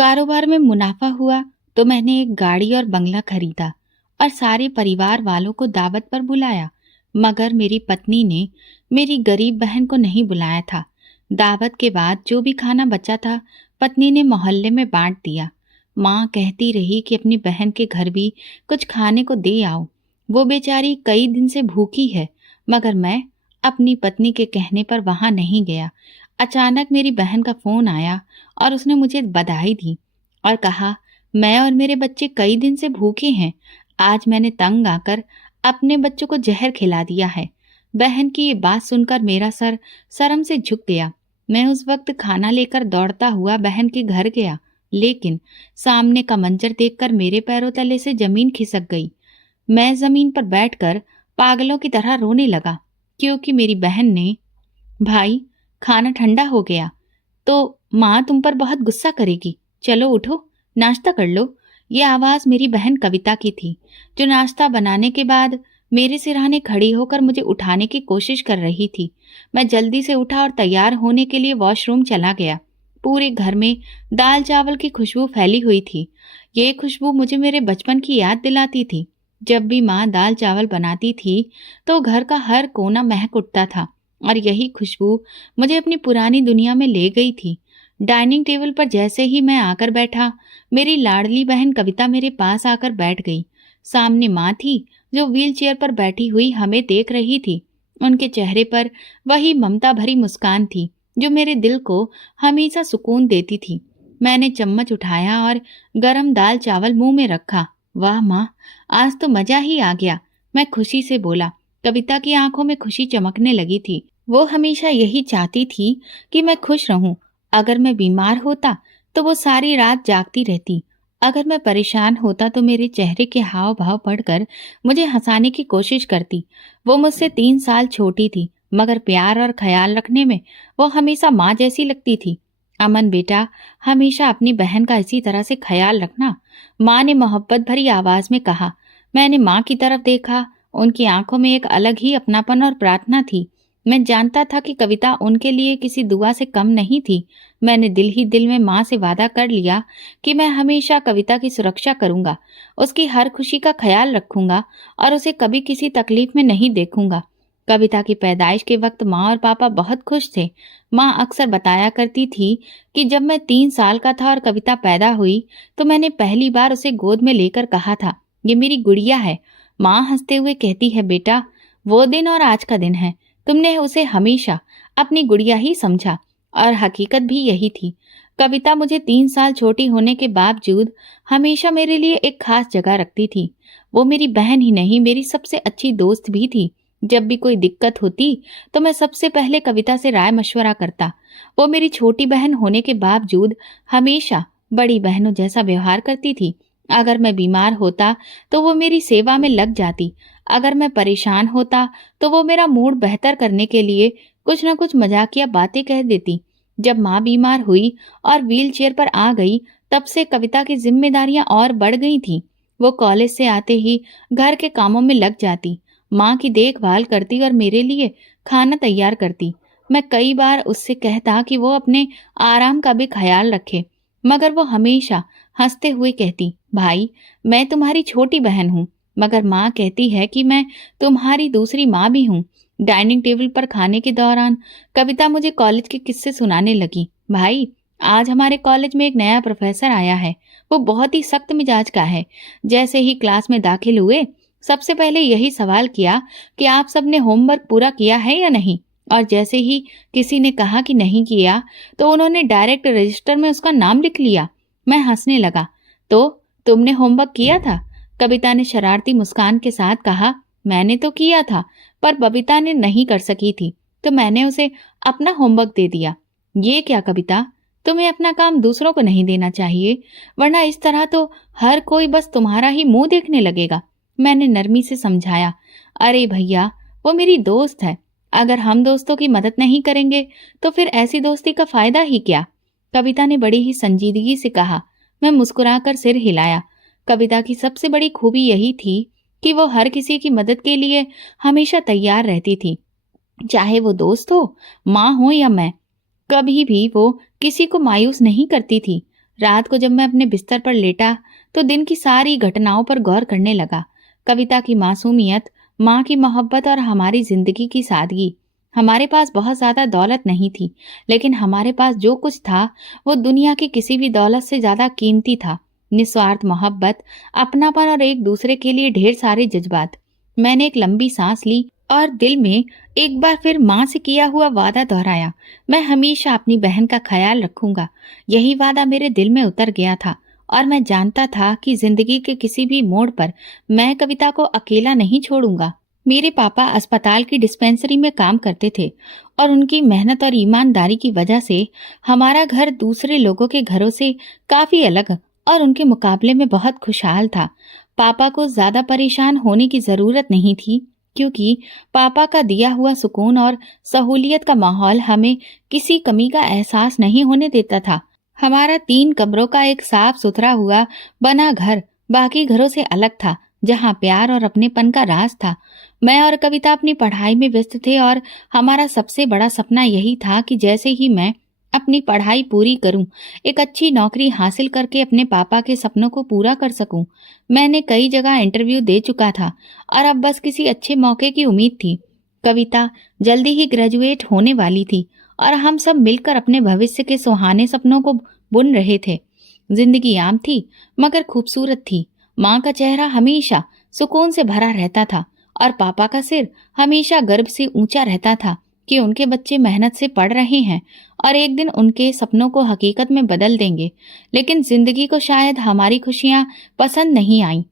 कारोबार में मुनाफा हुआ तो मैंने एक गाड़ी और बंगला खरीदा और सारे परिवार वालों को दावत पर बुलाया। मगर मेरी पत्नी ने मेरी गरीब बहन को नहीं बुलाया था। दावत के बाद जो भी खाना बचा था पत्नी ने मोहल्ले में बांट दिया। माँ कहती रही कि अपनी बहन के घर भी कुछ खाने को दे आओ, वो बेचारी कई दिन से भूखी है। मगर मैं अपनी पत्नी के कहने पर वहां नहीं गया। अचानक मेरी बहन का फोन आया और उसने मुझे बधाई दी और कहा, मैं और मेरे बच्चे कई दिन से भूखे हैं। आज मैंने तंग आकर अपने बच्चों को जहर खिला दिया है। बहन की ये बात सुनकर मेरा सर शर्म से झुक गया। मैं उस वक्त खाना लेकर दौड़ता हुआ बहन के घर गया, लेकिन सामने का मंजर देखकर मेरे पैरों तले से जमीन खिसक गई। मैं जमीन पर बैठकर पागलों की तरह रोने लगा, क्योंकि मेरी बहन ने, भाई खाना ठंडा हो गया तो माँ तुम पर बहुत गुस्सा करेगी, चलो उठो नाश्ता कर लो। ये आवाज मेरी बहन कविता की थी, जो नाश्ता बनाने के बाद मेरे सिरहाने खड़ी होकर मुझे उठाने की कोशिश कर रही थी। मैं जल्दी से उठा और तैयार होने के लिए वॉशरूम चला गया। पूरे घर में दाल चावल की खुशबू फैली हुई थी। ये खुशबू मुझे मेरे बचपन की याद दिलाती थी। जब भी माँ दाल चावल बनाती थी तो घर का हर कोना महक उठता था और यही खुशबू मुझे अपनी पुरानी दुनिया में ले गई थी। डाइनिंग टेबल पर जैसे ही मैं आकर बैठा, मेरी लाडली बहन कविता मेरे पास आकर बैठ गई। सामने माँ थी, जो व्हील चेयर पर बैठी हुई हमें देख रही थी। उनके चेहरे पर वही ममता भरी मुस्कान थी जो मेरे दिल को हमेशा सुकून देती थी। मैंने चम्मच उठाया और गरम दाल चावल मुंह में रखा। वाह माँ, आज तो मजा ही आ गया, मैं खुशी से बोला। कविता की आंखों में खुशी चमकने लगी थी। वो हमेशा यही चाहती थी कि मैं खुश रहूं। अगर मैं बीमार होता तो वो सारी रात जागती रहती। अगर मैं परेशान होता तो मेरे चेहरे के हाव भाव पढ़कर मुझे हंसाने की कोशिश करती। वो मुझसे 3 साल छोटी थी, मगर प्यार और ख्याल रखने में वो हमेशा माँ जैसी लगती थी। अमन बेटा, हमेशा अपनी बहन का इसी तरह से ख्याल रखना, माँ ने मोहब्बत भरी आवाज में कहा। मैंने माँ की तरफ देखा। उनकी आंखों में एक अलग ही अपनापन और प्रार्थना थी। मैं जानता था कि कविता उनके लिए किसी दुआ से कम नहीं थी। मैंने दिल ही दिल में माँ से वादा कर लिया कि मैं हमेशा कविता की सुरक्षा करूंगा, उसकी हर खुशी का ख्याल रखूंगा और उसे कभी किसी तकलीफ में नहीं देखूंगा। कविता की पैदाइश के वक्त माँ और पापा बहुत खुश थे। माँ अक्सर बताया करती थी कि जब मैं 3 साल का था और कविता पैदा हुई तो मैंने पहली बार उसे गोद में लेकर कहा था, ये मेरी गुड़िया है। माँ हंसते हुए कहती है, बेटा वो दिन और आज का दिन है, तुमने उसे हमेशा अपनी गुड़िया ही समझा। और हकीकत भी यही थी। कविता मुझे 3 साल छोटी होने के बावजूद हमेशा मेरे लिए एक खास जगह रखती थी। वो मेरी बहन ही नहीं, मेरी सबसे अच्छी दोस्त भी थी। जब भी कोई दिक्कत होती तो मैं सबसे पहले कविता से राय मशवरा करता। वो मेरी छोटी बहन होने के बावजूद हमेशा बड़ी बहनों जैसा व्यवहार करती थी। अगर मैं बीमार होता तो वो मेरी सेवा में लग जाती। अगर मैं परेशान होता तो वो मेरा मूड बेहतर करने के लिए कुछ न कुछ मजाकिया बातें कह देती। जब माँ बीमार हुई और व्हील चेयर पर आ गई, तब से कविता की जिम्मेदारियां और बढ़ गई थी। वो कॉलेज से आते ही घर के कामों में लग जाती, माँ की देखभाल करती और मेरे लिए खाना तैयार करती। मैं कई बार उससे कहता कि वो अपने आराम का भी ख्याल रखे, मगर वो हमेशा हंसते हुए कहती, भाई मैं तुम्हारी छोटी बहन हूँ। मगर माँ कहती है कि मैं तुम्हारी दूसरी माँ भी हूँ। डाइनिंग टेबल पर खाने के दौरान कविता मुझे कॉलेज के किस्से सुनाने लगी। भाई, आज हमारे कॉलेज में एक नया प्रोफेसर आया है। वो बहुत ही सख्त मिजाज का है। जैसे ही क्लास में दाखिल हुए, सबसे पहले यही सवाल किया कि आप सबने होमवर्क पूरा किया है या नहीं। और जैसे ही किसी ने कहा कि नहीं किया, तो उन्होंने डायरेक्ट रजिस्टर में उसका नाम लिख लिया। मैं हंसने लगा। तो तुमने होमवर्क किया था? कविता ने शरारती मुस्कान के साथ कहा। मैंने तो किया था, पर बबीता ने नहीं कर सकी थी, तो मैंने उसे अपना होमवर्क दे दिया। ये क्या कविता, तुम्हें अपना काम दूसरों को नहीं देना चाहिए, वरना इस तरह तो हर कोई बस तुम्हारा ही मुंह देखने लगेगा। मैंने नरमी से समझाया। अरे भैया, वो मेरी दोस्त है। अगर हम दोस्तों की मदद नहीं करेंगे तो फिर ऐसी दोस्ती का फायदा ही क्या? कविता ने बड़ी ही संजीदगी से कहा। मैं मुस्कुराकर सिर हिलाया। कविता की सबसे बड़ी खूबी यही थी कि वो हर किसी की मदद के लिए हमेशा तैयार रहती थी, चाहे वो दोस्त हो, माँ हो या मैं। कभी भी वो किसी को मायूस नहीं करती थी। रात को जब मैं अपने बिस्तर पर लेटा तो दिन की सारी घटनाओं पर गौर करने लगा। कविता की मासूमियत, माँ की मोहब्बत और हमारी जिंदगी की सादगी। हमारे पास बहुत ज्यादा दौलत नहीं थी, लेकिन हमारे पास जो कुछ था वो दुनिया की किसी भी दौलत से ज्यादा कीमती था। निस्वार्थ मोहब्बत, अपनापन और एक दूसरे के लिए ढेर सारे जज्बात। मैंने एक लंबी सांस ली और दिल में एक बार फिर माँ से किया हुआ वादा दोहराया। मैं हमेशा अपनी बहन का ख्याल रखूंगा। यही वादा मेरे दिल में उतर गया था और मैं जानता था कि जिंदगी के किसी भी मोड़ पर मैं कविता को अकेला नहीं छोड़ूंगा। मेरे पापा अस्पताल की डिस्पेंसरी में काम करते थे और उनकी मेहनत और ईमानदारी की वजह से हमारा घर दूसरे लोगों के घरों से काफी अलग और उनके मुकाबले में बहुत खुशहाल था। पापा को ज्यादा परेशान होने की जरूरत नहीं थी, क्योंकि पापा का दिया हुआ सुकून और सहूलियत का माहौल हमें किसी कमी का एहसास नहीं होने देता था। हमारा 3 कमरों का एक साफ सुथरा हुआ बना घर बाकी घरों से अलग था, जहाँ प्यार और अपनेपन का राज था। मैं और कविता अपनी पढ़ाई में व्यस्त थे और हमारा सबसे बड़ा सपना यही था कि जैसे ही मैं अपनी पढ़ाई पूरी करूं, एक अच्छी नौकरी हासिल करके अपने पापा के सपनों को पूरा कर सकूं। मैंने कई जगह इंटरव्यू दे चुका था और अब बस किसी अच्छे मौके की उम्मीद थी। कविता जल्दी ही ग्रेजुएट होने वाली थी और हम सब मिलकर अपने भविष्य के सुहाने सपनों को बुन रहे थे। जिंदगी आम थी मगर खूबसूरत थी। माँ का चेहरा हमेशा सुकून से भरा रहता था और पापा का सिर हमेशा गर्व से ऊंचा रहता था कि उनके बच्चे मेहनत से पढ़ रहे हैं और एक दिन उनके सपनों को हकीकत में बदल देंगे। लेकिन जिंदगी को शायद हमारी खुशियां पसंद नहीं आईं।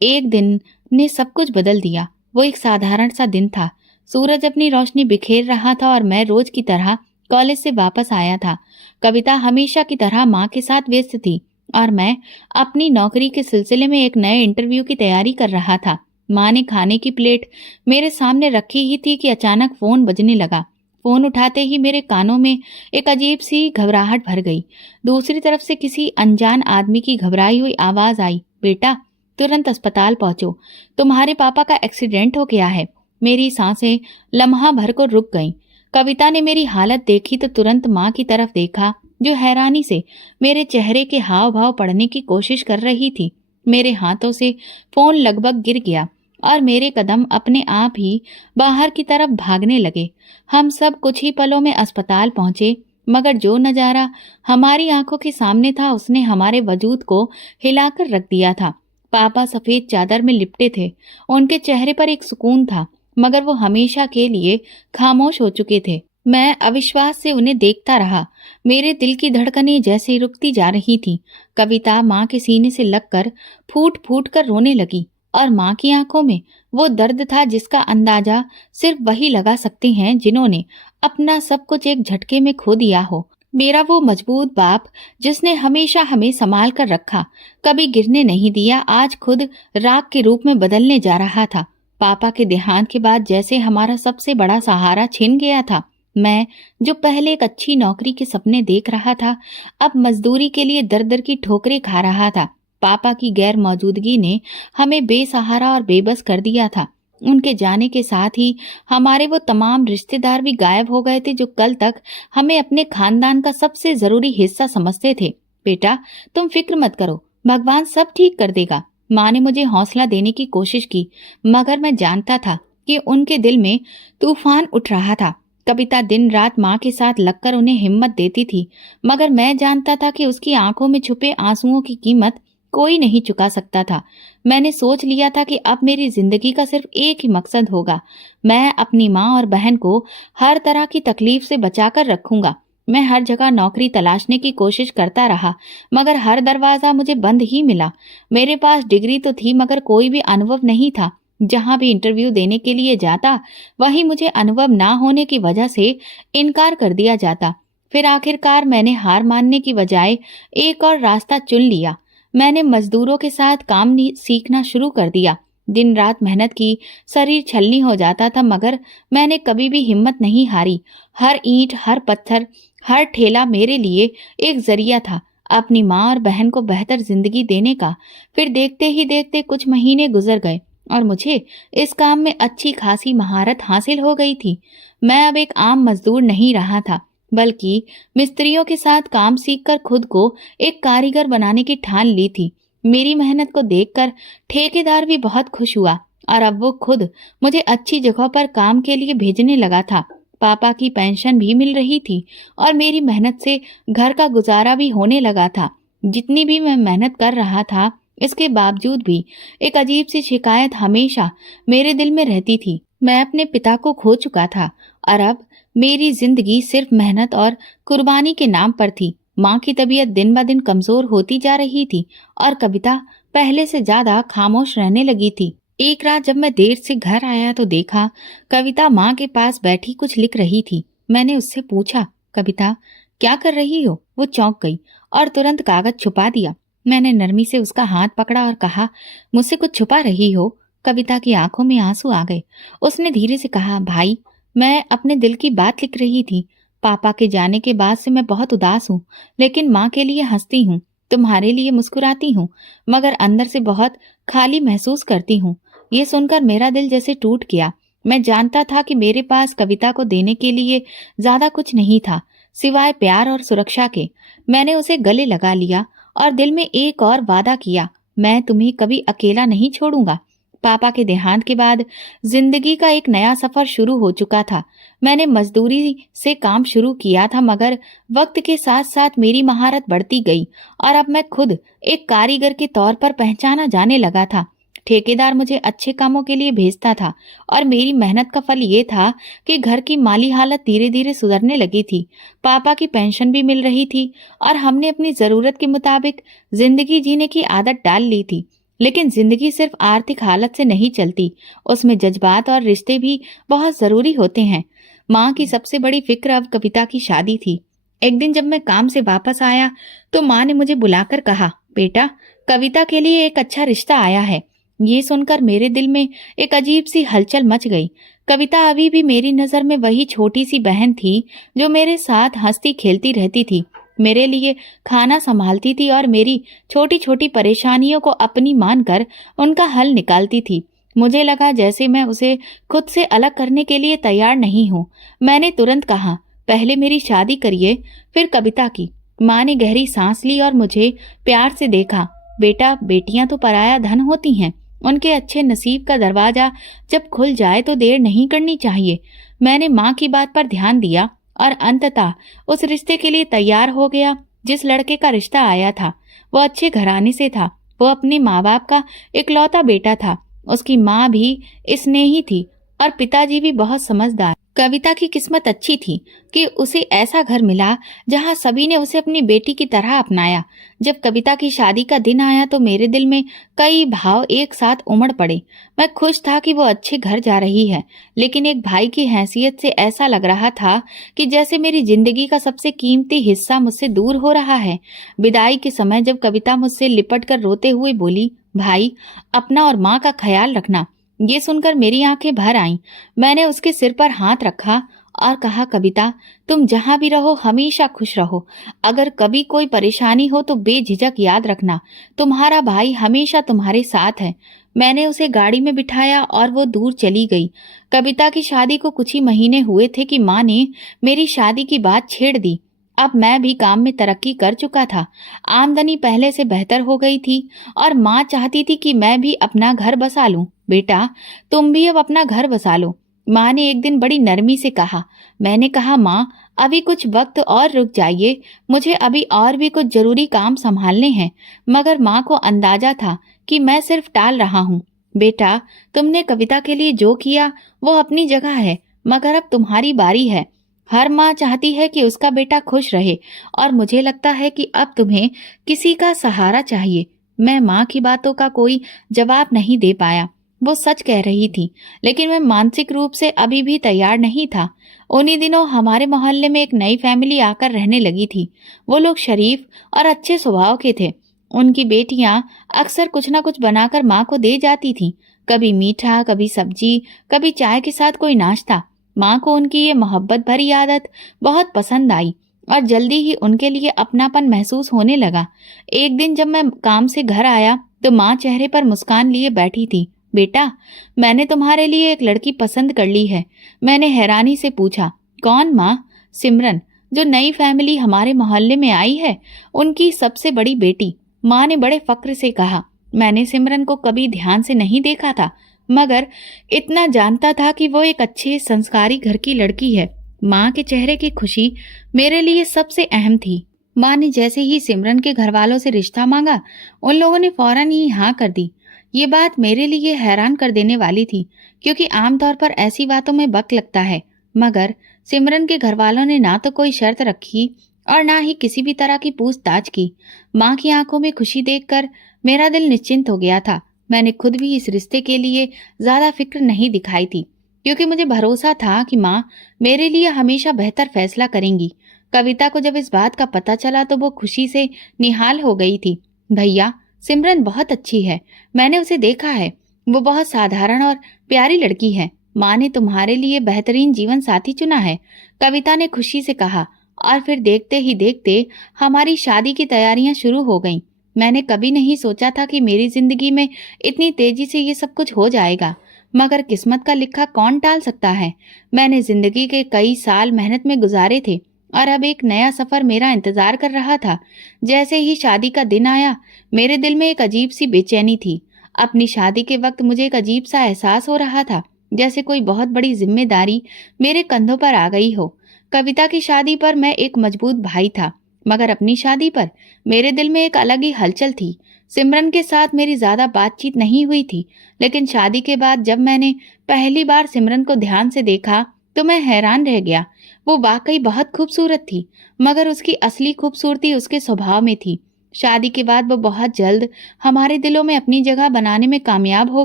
एक दिन ने सब कुछ बदल दिया। वो एक साधारण सा दिन था। सूरज अपनी रोशनी बिखेर रहा था और मैं रोज की तरह कॉलेज से वापस आया था। कविता हमेशा की तरह माँ के साथ व्यस्त थी और मैं अपनी नौकरी के सिलसिले में एक नए इंटरव्यू की तैयारी कर रहा था। माँ ने खाने की प्लेट मेरे सामने रखी ही थी कि अचानक फोन बजने लगा। फोन उठाते ही मेरे कानों में एक अजीब सी घबराहट भर गई। दूसरी तरफ से किसी अनजान आदमी की घबराई हुई आवाज आई, बेटा तुरंत अस्पताल पहुंचो, तुम्हारे पापा का एक्सीडेंट हो गया है। मेरी सांसें लम्हा भर को रुक गईं। कविता ने मेरी हालत देखी तो तुरंत माँ की तरफ देखा, जो हैरानी से मेरे चेहरे के हाव भाव पढ़ने की कोशिश कर रही थी। मेरे हाथों से फोन लगभग गिर गया और मेरे कदम अपने आप ही बाहर की तरफ भागने लगे। हम सब कुछ ही पलों में अस्पताल पहुंचे, मगर जो नजारा हमारी आंखों के सामने था उसने हमारे वजूद को हिलाकर रख दिया था। पापा सफेद चादर में लिपटे थे। उनके चेहरे पर एक सुकून था, मगर वो हमेशा के लिए खामोश हो चुके थे। मैं अविश्वास से उन्हें देखता रहा। मेरे दिल की धड़कनें जैसे रुकती जा रही थी। कविता माँ के सीने से लगकर फूट फूट कर रोने लगी और माँ की आंखों में वो दर्द था जिसका अंदाजा सिर्फ वही लगा सकते हैं जिन्होंने अपना सब कुछ एक झटके में खो दिया हो। मेरा वो मजबूत बाप जिसने हमेशा हमें संभाल कर रखा, कभी गिरने नहीं दिया, आज खुद राख के रूप में बदलने जा रहा था। पापा के देहांत के बाद जैसे हमारा सबसे बड़ा सहारा छिन गया था। मैं जो पहले एक अच्छी नौकरी के सपने देख रहा था, अब मजदूरी के लिए दर दर की ठोकरें खा रहा था। पापा की गैर मौजूदगी ने हमें बेसहारा और बेबस कर दिया था। उनके जाने के साथ ही हमारे वो तमाम रिश्तेदार भी गायब हो गए थे जो कल तक हमें अपने खानदान का सबसे जरूरी हिस्सा समझते थे। बेटा तुम फिक्र मत करो, भगवान सब ठीक कर देगा। माँ ने मुझे हौसला देने की कोशिश की, मगर मैं जानता था कि उनके दिल में तूफान उठ रहा था। कविता दिन रात माँ के साथ लगकर उन्हें हिम्मत देती थी, मगर मैं जानता था कि उसकी आंखों में छुपे आंसुओं की कीमत कोई नहीं चुका सकता था। मैंने सोच लिया था कि अब मेरी जिंदगी का सिर्फ एक ही मकसद होगा, मैं अपनी माँ और बहन को हर तरह की तकलीफ से बचाकर रखूंगा। मैं हर जगह नौकरी तलाशने की कोशिश करता रहा, मगर हर दरवाजा मुझे बंद ही मिला। मेरे पास डिग्री तो थी, मगर कोई भी अनुभव नहीं था। जहां भी इंटरव्यू देने के लिए जाता, वहीं मुझे अनुभव ना होने की वजह से इनकार कर दिया जाता। फिर आखिरकार मैंने हार मानने की बजाय एक और रास्ता चुन लिया। मैंने मजदूरों के साथ काम सीखना शुरू कर दिया। दिन रात मेहनत की, शरीर छलनी हो जाता था, मगर मैंने कभी भी हिम्मत नहीं हारी। हर ईंट, हर पत्थर, हर ठेला मेरे लिए एक जरिया था अपनी माँ और बहन को बेहतर जिंदगी देने का। फिर देखते ही देखते कुछ महीने गुजर गए और मुझे इस काम में अच्छी खासी महारत हासिल हो गई थी। मैं अब एक आम मजदूर नहीं रहा था, बल्कि मिस्त्रियों के साथ काम सीखकर खुद को एक कारीगर बनाने की ठान ली थी। मेरी मेहनत को देखकर ठेकेदार भी बहुत खुश हुआ और अब वो खुद मुझे अच्छी जगह पर काम के लिए भेजने लगा था। पापा की पेंशन भी मिल रही थी और मेरी मेहनत से घर का गुजारा भी होने लगा था। जितनी भी मैं मेहनत कर रहा था, इसके बावजूद भी एक अजीब सी शिकायत हमेशा मेरे दिल में रहती थी। मैं अपने पिता को खो चुका था और अब मेरी जिंदगी सिर्फ मेहनत और कुर्बानी के नाम पर थी। माँ की तबीयत दिन ब दिन कमजोर होती जा रही थी और कविता पहले से ज्यादा खामोश रहने लगी थी। एक रात जब मैं देर से घर आया तो देखा कविता माँ के पास बैठी कुछ लिख रही थी। मैंने उससे पूछा, कविता क्या कर रही हो? वो चौंक गई और तुरंत कागज छुपा दिया। मैंने नरमी से उसका हाथ पकड़ा और कहा, मुझसे कुछ छुपा रही हो? कविता की आंखों में आंसू आ गए। उसने धीरे से कहा, भाई मैं अपने दिल की बात लिख रही थी। पापा के जाने के बाद से मैं बहुत उदास हूँ, लेकिन माँ के लिए हंसती हूँ, तुम्हारे लिए मुस्कुराती हूँ, मगर अंदर से बहुत खाली महसूस करती हूँ। ये सुनकर मेरा दिल जैसे टूट गया। मैं जानता था कि मेरे पास कविता को देने के लिए ज्यादा कुछ नहीं था सिवाय प्यार और सुरक्षा के। मैंने उसे गले लगा लिया और दिल में एक और वादा किया, मैं तुम्हें कभी अकेला नहीं छोड़ूंगा। पापा के देहांत के बाद जिंदगी का एक नया सफर शुरू हो चुका था। मैंने मजदूरी से काम शुरू किया था, मगर वक्त के साथ साथ मेरी महारत बढ़ती गई और अब मैं खुद एक कारीगर के तौर पर पहचाना जाने लगा था। ठेकेदार मुझे अच्छे कामों के लिए भेजता था और मेरी मेहनत का फल ये था कि घर की माली हालत धीरे धीरे सुधरने लगी थी। पापा की पेंशन भी मिल रही थी और हमने अपनी जरूरत के मुताबिक जिंदगी जीने की आदत डाल ली थी। लेकिन जिंदगी सिर्फ आर्थिक हालत से नहीं चलती, उसमें जज्बात और रिश्ते भी बहुत जरूरी होते हैं। माँ की सबसे बड़ी फिक्र अब कविता की शादी थी। एक दिन जब मैं काम से वापस आया तो माँ ने मुझे बुलाकर कहा, बेटा कविता के लिए एक अच्छा रिश्ता आया है। ये सुनकर मेरे दिल में एक अजीब सी हलचल मच गई। कविता अभी भी मेरी नजर में वही छोटी सी बहन थी जो मेरे साथ हंसती खेलती रहती थी, मेरे लिए खाना संभालती थी और मेरी छोटी छोटी परेशानियों को अपनी मानकर उनका हल निकालती थी। मुझे लगा जैसे मैं उसे खुद से अलग करने के लिए तैयार नहीं हूँ। मैंने तुरंत कहा, पहले मेरी शादी करिए, फिर कविता की। माँ ने गहरी सांस ली और मुझे प्यार से देखा। बेटा बेटियां तो पराया धन होती हैं, उनके अच्छे नसीब का दरवाजा जब खुल जाए तो देर नहीं करनी चाहिए। मैंने माँ की बात पर ध्यान दिया और अंततः उस रिश्ते के लिए तैयार हो गया। जिस लड़के का रिश्ता आया था वो अच्छे घराने से था। वो अपने माँ बाप का इकलौता बेटा था। उसकी माँ भी स्नेही थी और पिताजी भी बहुत समझदार। कविता की किस्मत अच्छी थी कि उसे ऐसा घर मिला जहाँ सभी ने उसे अपनी बेटी की तरह अपनाया। जब कविता की शादी का दिन आया तो मेरे दिल में कई भाव एक साथ उमड़ पड़े। मैं खुश था कि वो अच्छे घर जा रही है, लेकिन एक भाई की हैसियत से ऐसा लग रहा था कि जैसे मेरी जिंदगी का सबसे कीमती हिस्सा मुझसे दूर हो रहा है। विदाई के समय जब कविता मुझसे लिपट कर रोते हुए बोली, भाई अपना और माँ का ख्याल रखना, ये सुनकर मेरी आंखें भर आईं। मैंने उसके सिर पर हाथ रखा और कहा, कविता तुम जहां भी रहो हमेशा खुश रहो। अगर कभी कोई परेशानी हो तो बेझिझक याद रखना, तुम्हारा भाई हमेशा तुम्हारे साथ है। मैंने उसे गाड़ी में बिठाया और वो दूर चली गई। कविता की शादी को कुछ ही महीने हुए थे कि माँ ने मेरी शादी की बात छेड़ दी। अब मैं भी काम में तरक्की कर चुका था, आमदनी पहले से बेहतर हो गई थी और माँ चाहती थी कि मैं भी अपना घर बसा लूं। बेटा तुम भी अब अपना घर बसा लो, माँ ने एक दिन बड़ी नरमी से कहा। मैंने कहा, माँ अभी कुछ वक्त और रुक जाइए, मुझे अभी और भी कुछ जरूरी काम संभालने हैं। मगर माँ को अंदाजा था कि मैं सिर्फ टाल रहा हूँ। बेटा तुमने कविता के लिए जो किया वो अपनी जगह है, मगर अब तुम्हारी बारी है। हर माँ चाहती है कि उसका बेटा खुश रहे और मुझे लगता है कि अब तुम्हें किसी का सहारा चाहिए। मैं माँ की बातों का कोई जवाब नहीं दे पाया। वो सच कह रही थी, लेकिन मैं मानसिक रूप से अभी भी तैयार नहीं था। उन्हीं दिनों हमारे मोहल्ले में एक नई फैमिली आकर रहने लगी थी। वो लोग शरीफ और अच्छे स्वभाव के थे। उनकी बेटियां अक्सर कुछ न कुछ बनाकर माँ को दे जाती थीं, कभी मीठा, कभी सब्जी, कभी चाय के साथ कोई नाश्ता। माँ को उनकी ये मोहब्बत भरी आदत बहुत पसंद आई और जल्दी ही उनके लिए अपनापन महसूस होने लगा। एक दिन जब मैं काम से घर आया तो माँ चेहरे पर मुस्कान लिए बैठी थी। बेटा मैंने तुम्हारे लिए एक लड़की पसंद कर ली है। मैंने हैरानी से पूछा, कौन माँ? सिमरन, जो नई फैमिली हमारे मोहल्ले में आई है, उनकी सबसे बड़ी बेटी। माँ ने बड़े फक्र से कहा। मैंने सिमरन को कभी ध्यान से नहीं देखा था, मगर इतना जानता था कि वो एक अच्छे संस्कारी घर की लड़की है। माँ के चेहरे की खुशी मेरे लिए सबसे अहम थी। माँ ने जैसे ही सिमरन के घर वालों से रिश्ता मांगा, उन लोगों ने फौरन ही हाँ कर दी। ये बात मेरे लिए हैरान कर देने वाली थी, क्योंकि आमतौर पर ऐसी बातों में वक्त लगता है। मगर सिमरन के घर वालों ने ना तो कोई शर्त रखी और ना ही किसी भी तरह की पूछताछ की। माँ की आंखों में खुशी देखकर मेरा दिल निश्चिंत हो गया था। मैंने खुद भी इस रिश्ते के लिए ज्यादा फिक्र नहीं दिखाई थी, क्योंकि मुझे भरोसा था कि माँ मेरे लिए हमेशा बेहतर फैसला करेंगी। कविता को जब इस बात का पता चला तो वो खुशी से निहाल हो गई थी। भैया, सिमरन बहुत अच्छी है, मैंने उसे देखा है। वो बहुत साधारण और प्यारी लड़की है। माँ ने तुम्हारे लिए बेहतरीन जीवन साथी चुना है, कविता ने खुशी से कहा। और फिर देखते ही देखते हमारी शादी की तैयारियां शुरू हो गईं। मैंने कभी नहीं सोचा था कि मेरी जिंदगी में इतनी तेजी से ये सब कुछ हो जाएगा, मगर किस्मत का लिखा कौन टाल सकता है। मैंने जिंदगी के कई साल मेहनत में गुजारे थे और अब एक नया सफर मेरा इंतजार कर रहा था। जैसे ही शादी का दिन आया, मेरे दिल में एक अजीब सी बेचैनी थी। अपनी शादी के वक्त मुझे एक अजीब सा एहसास हो रहा था, जैसे कोई बहुत बड़ी जिम्मेदारी मेरे कंधों पर आ गई हो। कविता की शादी पर मैं एक मजबूत भाई था, मगर अपनी शादी पर मेरे दिल में एक अलग ही हलचल थी। सिमरन के साथ मेरी ज्यादा बातचीत नहीं हुई थी, लेकिन शादी के बाद जब मैंने पहली बार सिमरन को ध्यान से देखा तो मैं हैरान रह गया। वो वाकई बहुत खूबसूरत थी, मगर उसकी असली खूबसूरती उसके स्वभाव में थी। शादी के बाद वो बहुत जल्द हमारे दिलों में अपनी जगह बनाने में कामयाब हो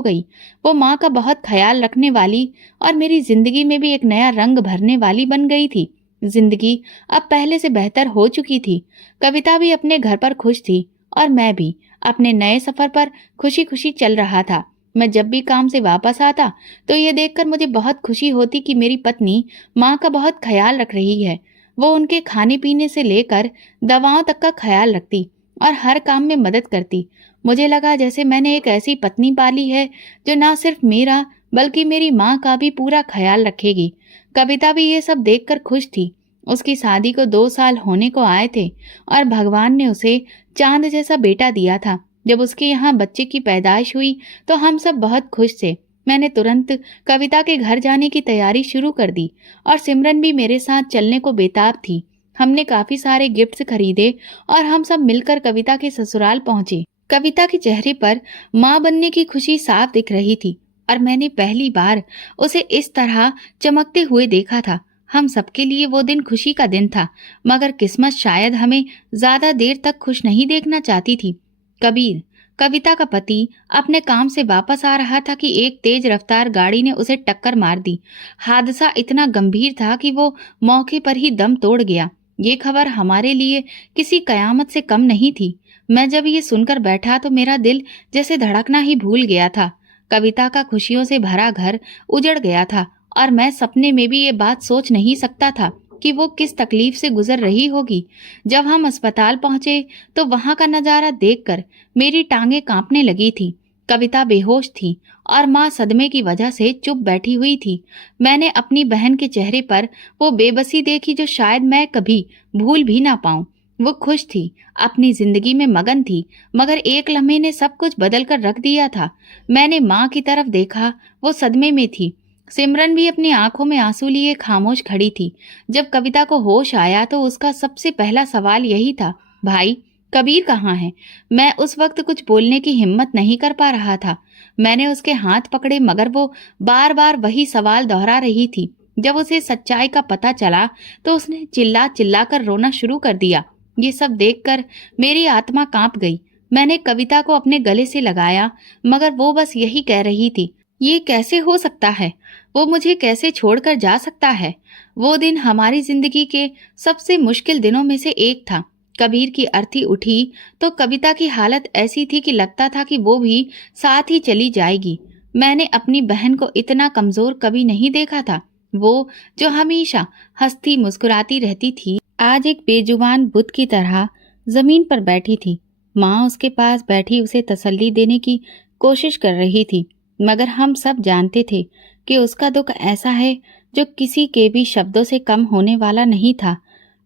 गई। वो माँ का बहुत ख्याल रखने वाली और मेरी जिंदगी में भी एक नया रंग भरने वाली बन गई थी। जिंदगी अब पहले से बेहतर हो चुकी थी। कविता भी अपने घर पर खुश थी और मैं भी अपने नए सफर पर खुशी खुशी चल रहा था। मैं जब भी काम से वापस आता तो ये देखकर मुझे बहुत खुशी होती कि मेरी पत्नी माँ का बहुत ख्याल रख रही है। वो उनके खाने पीने से लेकर दवाओं तक का ख्याल रखती और हर काम में मदद करती। मुझे लगा जैसे मैंने एक ऐसी पत्नी पाली है जो ना सिर्फ मेरा बल्कि मेरी माँ का भी पूरा ख्याल रखेगी। कविता भी ये सब देखकर खुश थी। उसकी शादी को 2 साल होने को आए थे और भगवान ने उसे चांद जैसा बेटा दिया था। जब उसके यहाँ बच्चे की पैदाइश हुई तो हम सब बहुत खुश थे। मैंने तुरंत कविता के घर जाने की तैयारी शुरू कर दी और सिमरन भी मेरे साथ चलने को बेताब थी। हमने काफी सारे गिफ्ट्स खरीदे और हम सब मिलकर कविता के ससुराल पहुंचे। कविता के चेहरे पर माँ बनने की खुशी साफ दिख रही थी और मैंने पहली बार उसे इस तरह चमकते हुए देखा था। हम सबके लिए वो दिन खुशी का दिन था, मगर किस्मत शायद हमें ज्यादा देर तक खुश नहीं देखना चाहती थी। कबीर, कविता का पति, अपने काम से वापस आ रहा था कि एक तेज रफ्तार गाड़ी ने उसे टक्कर मार दी। हादसा इतना गंभीर था कि वो मौके पर ही दम तोड़ गया। ये खबर हमारे लिए किसी कयामत से कम नहीं थी। मैं जब ये सुनकर बैठा तो मेरा दिल जैसे धड़कना ही भूल गया था। कविता का खुशियों से भरा घर उजड़ गया था और मैं सपने में भी ये बात सोच नहीं सकता था कि वो किस तकलीफ से गुजर रही होगी। जब हम अस्पताल पहुंचे तो वहां का नजारा देखकर मेरी टांगें कांपने लगी थी। कविता बेहोश थी और माँ सदमे की वजह से चुप बैठी हुई थी। मैंने अपनी बहन के चेहरे पर वो बेबसी देखी जो शायद मैं कभी भूल भी ना पाऊं। वो खुश थी, अपनी जिंदगी में मगन थी, मगर एक लम्हे ने सब कुछ बदल कर रख दिया था। मैंने माँ की तरफ देखा, वो सदमे में थी। सिमरन भी अपनी आंखों में आंसू लिए खामोश खड़ी थी। जब कविता को होश आया तो उसका सबसे पहला सवाल यही था, भाई कबीर कहाँ है? मैं उस वक्त कुछ बोलने की हिम्मत नहीं कर पा रहा था। मैंने उसके हाथ पकड़े, मगर वो बार बार वही सवाल दोहरा रही थी। जब उसे सच्चाई का पता चला तो उसने चिल्ला चिल्ला कर रोना शुरू कर दिया। ये सब देखकर मेरी आत्मा कांप गई। मैंने कविता को अपने गले से लगाया, मगर वो बस यही कह रही थी, ये कैसे हो सकता है? वो मुझे कैसे छोड़कर जा सकता है? वो दिन हमारी जिंदगी के सबसे मुश्किल दिनों में से एक था। कबीर की अर्थी उठी तो कविता की हालत ऐसी थी कि लगता था कि वो भी साथ ही चली जाएगी। मैंने अपनी बहन को इतना कमजोर कभी नहीं देखा था। वो जो हमेशा हंसती मुस्कुराती रहती थी, आज एक बेजुबान बुत की तरह जमीन पर बैठी थी। माँ उसके पास बैठी उसे तसल्ली देने की कोशिश कर रही थी, मगर हम सब जानते थे कि उसका दुख ऐसा है जो किसी के भी शब्दों से कम होने वाला नहीं था।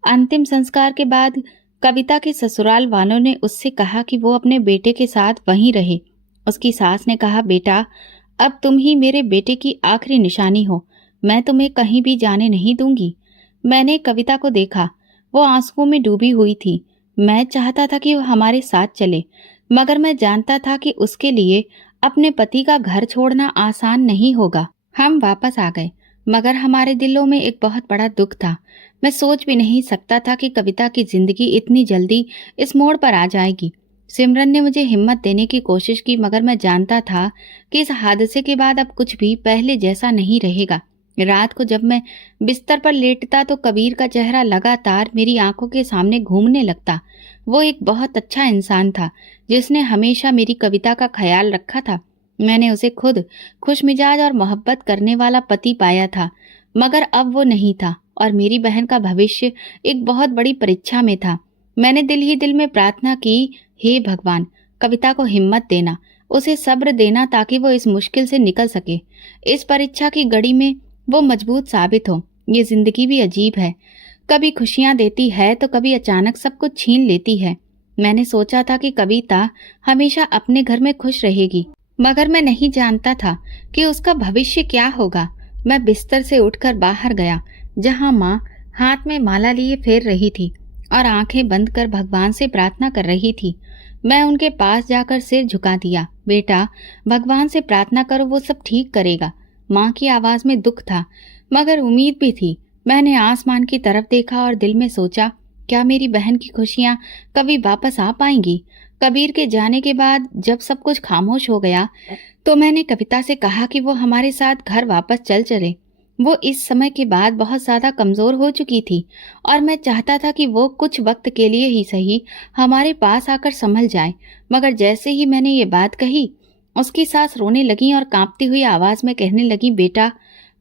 अंतिम संस्कार के बाद कविता के ससुराल वालों ने उससे कहा कि वो अपने बेटे के साथ वहीं रहे। उसकी सास ने कहा, बेटा, अब तुम ही मेरे बेटे की आखिरी निशानी हो, मैं तुम्हें कहीं भी जाने नहीं दूंगी। मैंने कविता को देखा, वो आंसुओं में डूबी हुई थी। मैं चाहता था कि वो हमारे साथ चले, मगर मैं जानता था कि उसके लिए अपने पति का घर छोड़ना आसान नहीं होगा। हम वापस आ गए, मगर हमारे दिलों में एक बहुत बड़ा दुख था। मैं सोच भी नहीं सकता था कि कविता की जिंदगी इतनी जल्दी इस मोड़ पर आ जाएगी। सिमरन ने मुझे हिम्मत देने की कोशिश की, मगर मैं जानता था कि इस हादसे के बाद अब कुछ भी पहले जैसा नहीं रहेगा। रात को जब मैं बिस्तर पर लेटता तो कबीर का चेहरा लगातार मेरी आंखों के सामने घूमने लगता। वो एक बहुत अच्छा इंसान था, जिसने हमेशा मेरी कविता का ख्याल रखा था। मैंने उसे खुद खुशमिजाज और मोहब्बत करने वाला पति पाया था, मगर अब वो नहीं था और मेरी बहन का भविष्य एक बहुत बड़ी परीक्षा में था। मैंने दिल ही दिल में प्रार्थना की, हे भगवान, कविता को हिम्मत देना, उसे सब्र देना ताकि वो इस मुश्किल से निकल सके। इस परीक्षा की घड़ी में वो मजबूत साबित हो। ये जिंदगी भी अजीब है, कभी खुशियां देती है तो कभी अचानक सब कुछ छीन लेती है। मैंने सोचा था कि कविता हमेशा अपने घर में खुश रहेगी, मगर मैं नहीं जानता था कि उसका भविष्य क्या होगा। मैं बिस्तर से उठकर बाहर गया, जहां माँ हाथ में माला लिए फेर रही थी और आंखें बंद कर भगवान से प्रार्थना कर रही थी। मैं उनके पास जाकर सिर झुका दिया। बेटा, भगवान से प्रार्थना करो, वो सब ठीक करेगा। माँ की आवाज में दुख था, मगर उम्मीद भी थी। मैंने आसमान की तरफ देखा और दिल में सोचा, क्या मेरी बहन की खुशियां कभी वापस आ पाएंगी? कबीर के जाने के बाद जब सब कुछ खामोश हो गया, तो मैंने कविता से कहा कि वो हमारे साथ घर वापस चल चले। वो इस समय के बाद बहुत ज्यादा कमजोर हो चुकी थी और मैं चाहता था कि वो कुछ वक्त के लिए ही सही हमारे पास आकर संभल जाए। मगर जैसे ही मैंने ये बात कही, उसकी सास रोने लगी और कांपती हुई आवाज में कहने लगी, बेटा,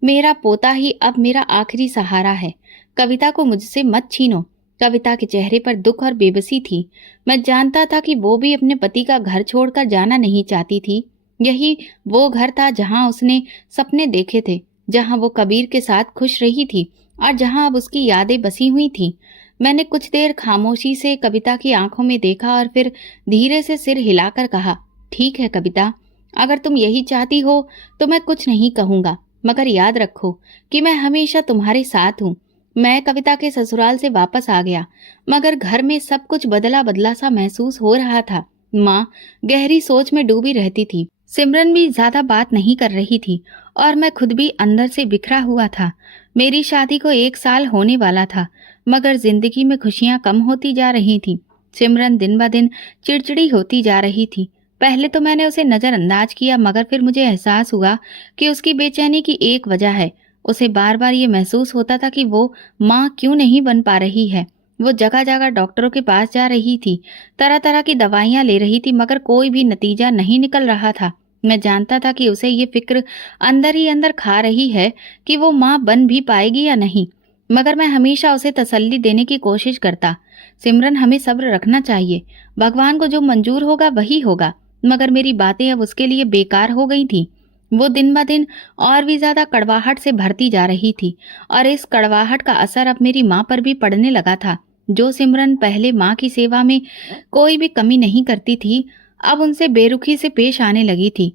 मेरा पोता ही अब मेरा आखिरी सहारा है। कविता को मुझसे मत छीनो। कविता के चेहरे पर दुख और बेबसी थी। मैं जानता था कि वो भी अपने पति का घर छोड़कर जाना नहीं चाहती थी। यही वो घर था जहां उसने सपने देखे थे, जहां वो कबीर के साथ खुश रही थी और जहां अब उसकी यादें बसी हुई थी। मैंने कुछ देर खामोशी से कविता की आंखों में देखा और फिर धीरे से सिर हिलाकर कहा, ठीक है कविता, अगर तुम यही चाहती हो तो मैं कुछ नहीं कहूंगा, मगर याद रखो कि मैं हमेशा तुम्हारे साथ हूँ। मैं कविता के ससुराल से वापस आ गया, मगर घर में सब कुछ बदला बदला सा महसूस हो रहा था। माँ गहरी सोच में डूबी रहती थी। सिमरन भी ज्यादा बात नहीं कर रही थी और मैं खुद भी अंदर से बिखरा हुआ था। मेरी शादी को 1 साल होने वाला था, मगर जिंदगी में खुशियां कम होती जा रही थी। सिमरन दिन ब दिन चिड़चिड़ी होती जा रही थी। पहले तो मैंने उसे नजरअंदाज किया, मगर फिर मुझे एहसास हुआ कि उसकी बेचैनी की एक वजह है। उसे बार बार ये महसूस होता था कि वो माँ क्यों नहीं बन पा रही है। वो जगह जगह डॉक्टरों के पास जा रही थी, तरह तरह की दवाइयां ले रही थी, मगर कोई भी नतीजा नहीं निकल रहा था। मैं जानता था कि उसे ये फिक्र अंदर ही अंदर खा रही है कि वो माँ बन भी पाएगी या नहीं, मगर मैं हमेशा उसे तसल्ली देने की कोशिश करता। सिमरन, हमें सब्र रखना चाहिए, भगवान को जो मंजूर होगा वही होगा। मगर मेरी बातें अब उसके लिए बेकार हो गई थी। वो दिन ब दिन और भी ज्यादा कड़वाहट से भरती जा रही थी और इस कड़वाहट का असर अब मेरी माँ पर भी पड़ने लगा था। जो सिमरन पहले माँ की सेवा में कोई भी कमी नहीं करती थी, अब उनसे बेरुखी से पेश आने लगी थी।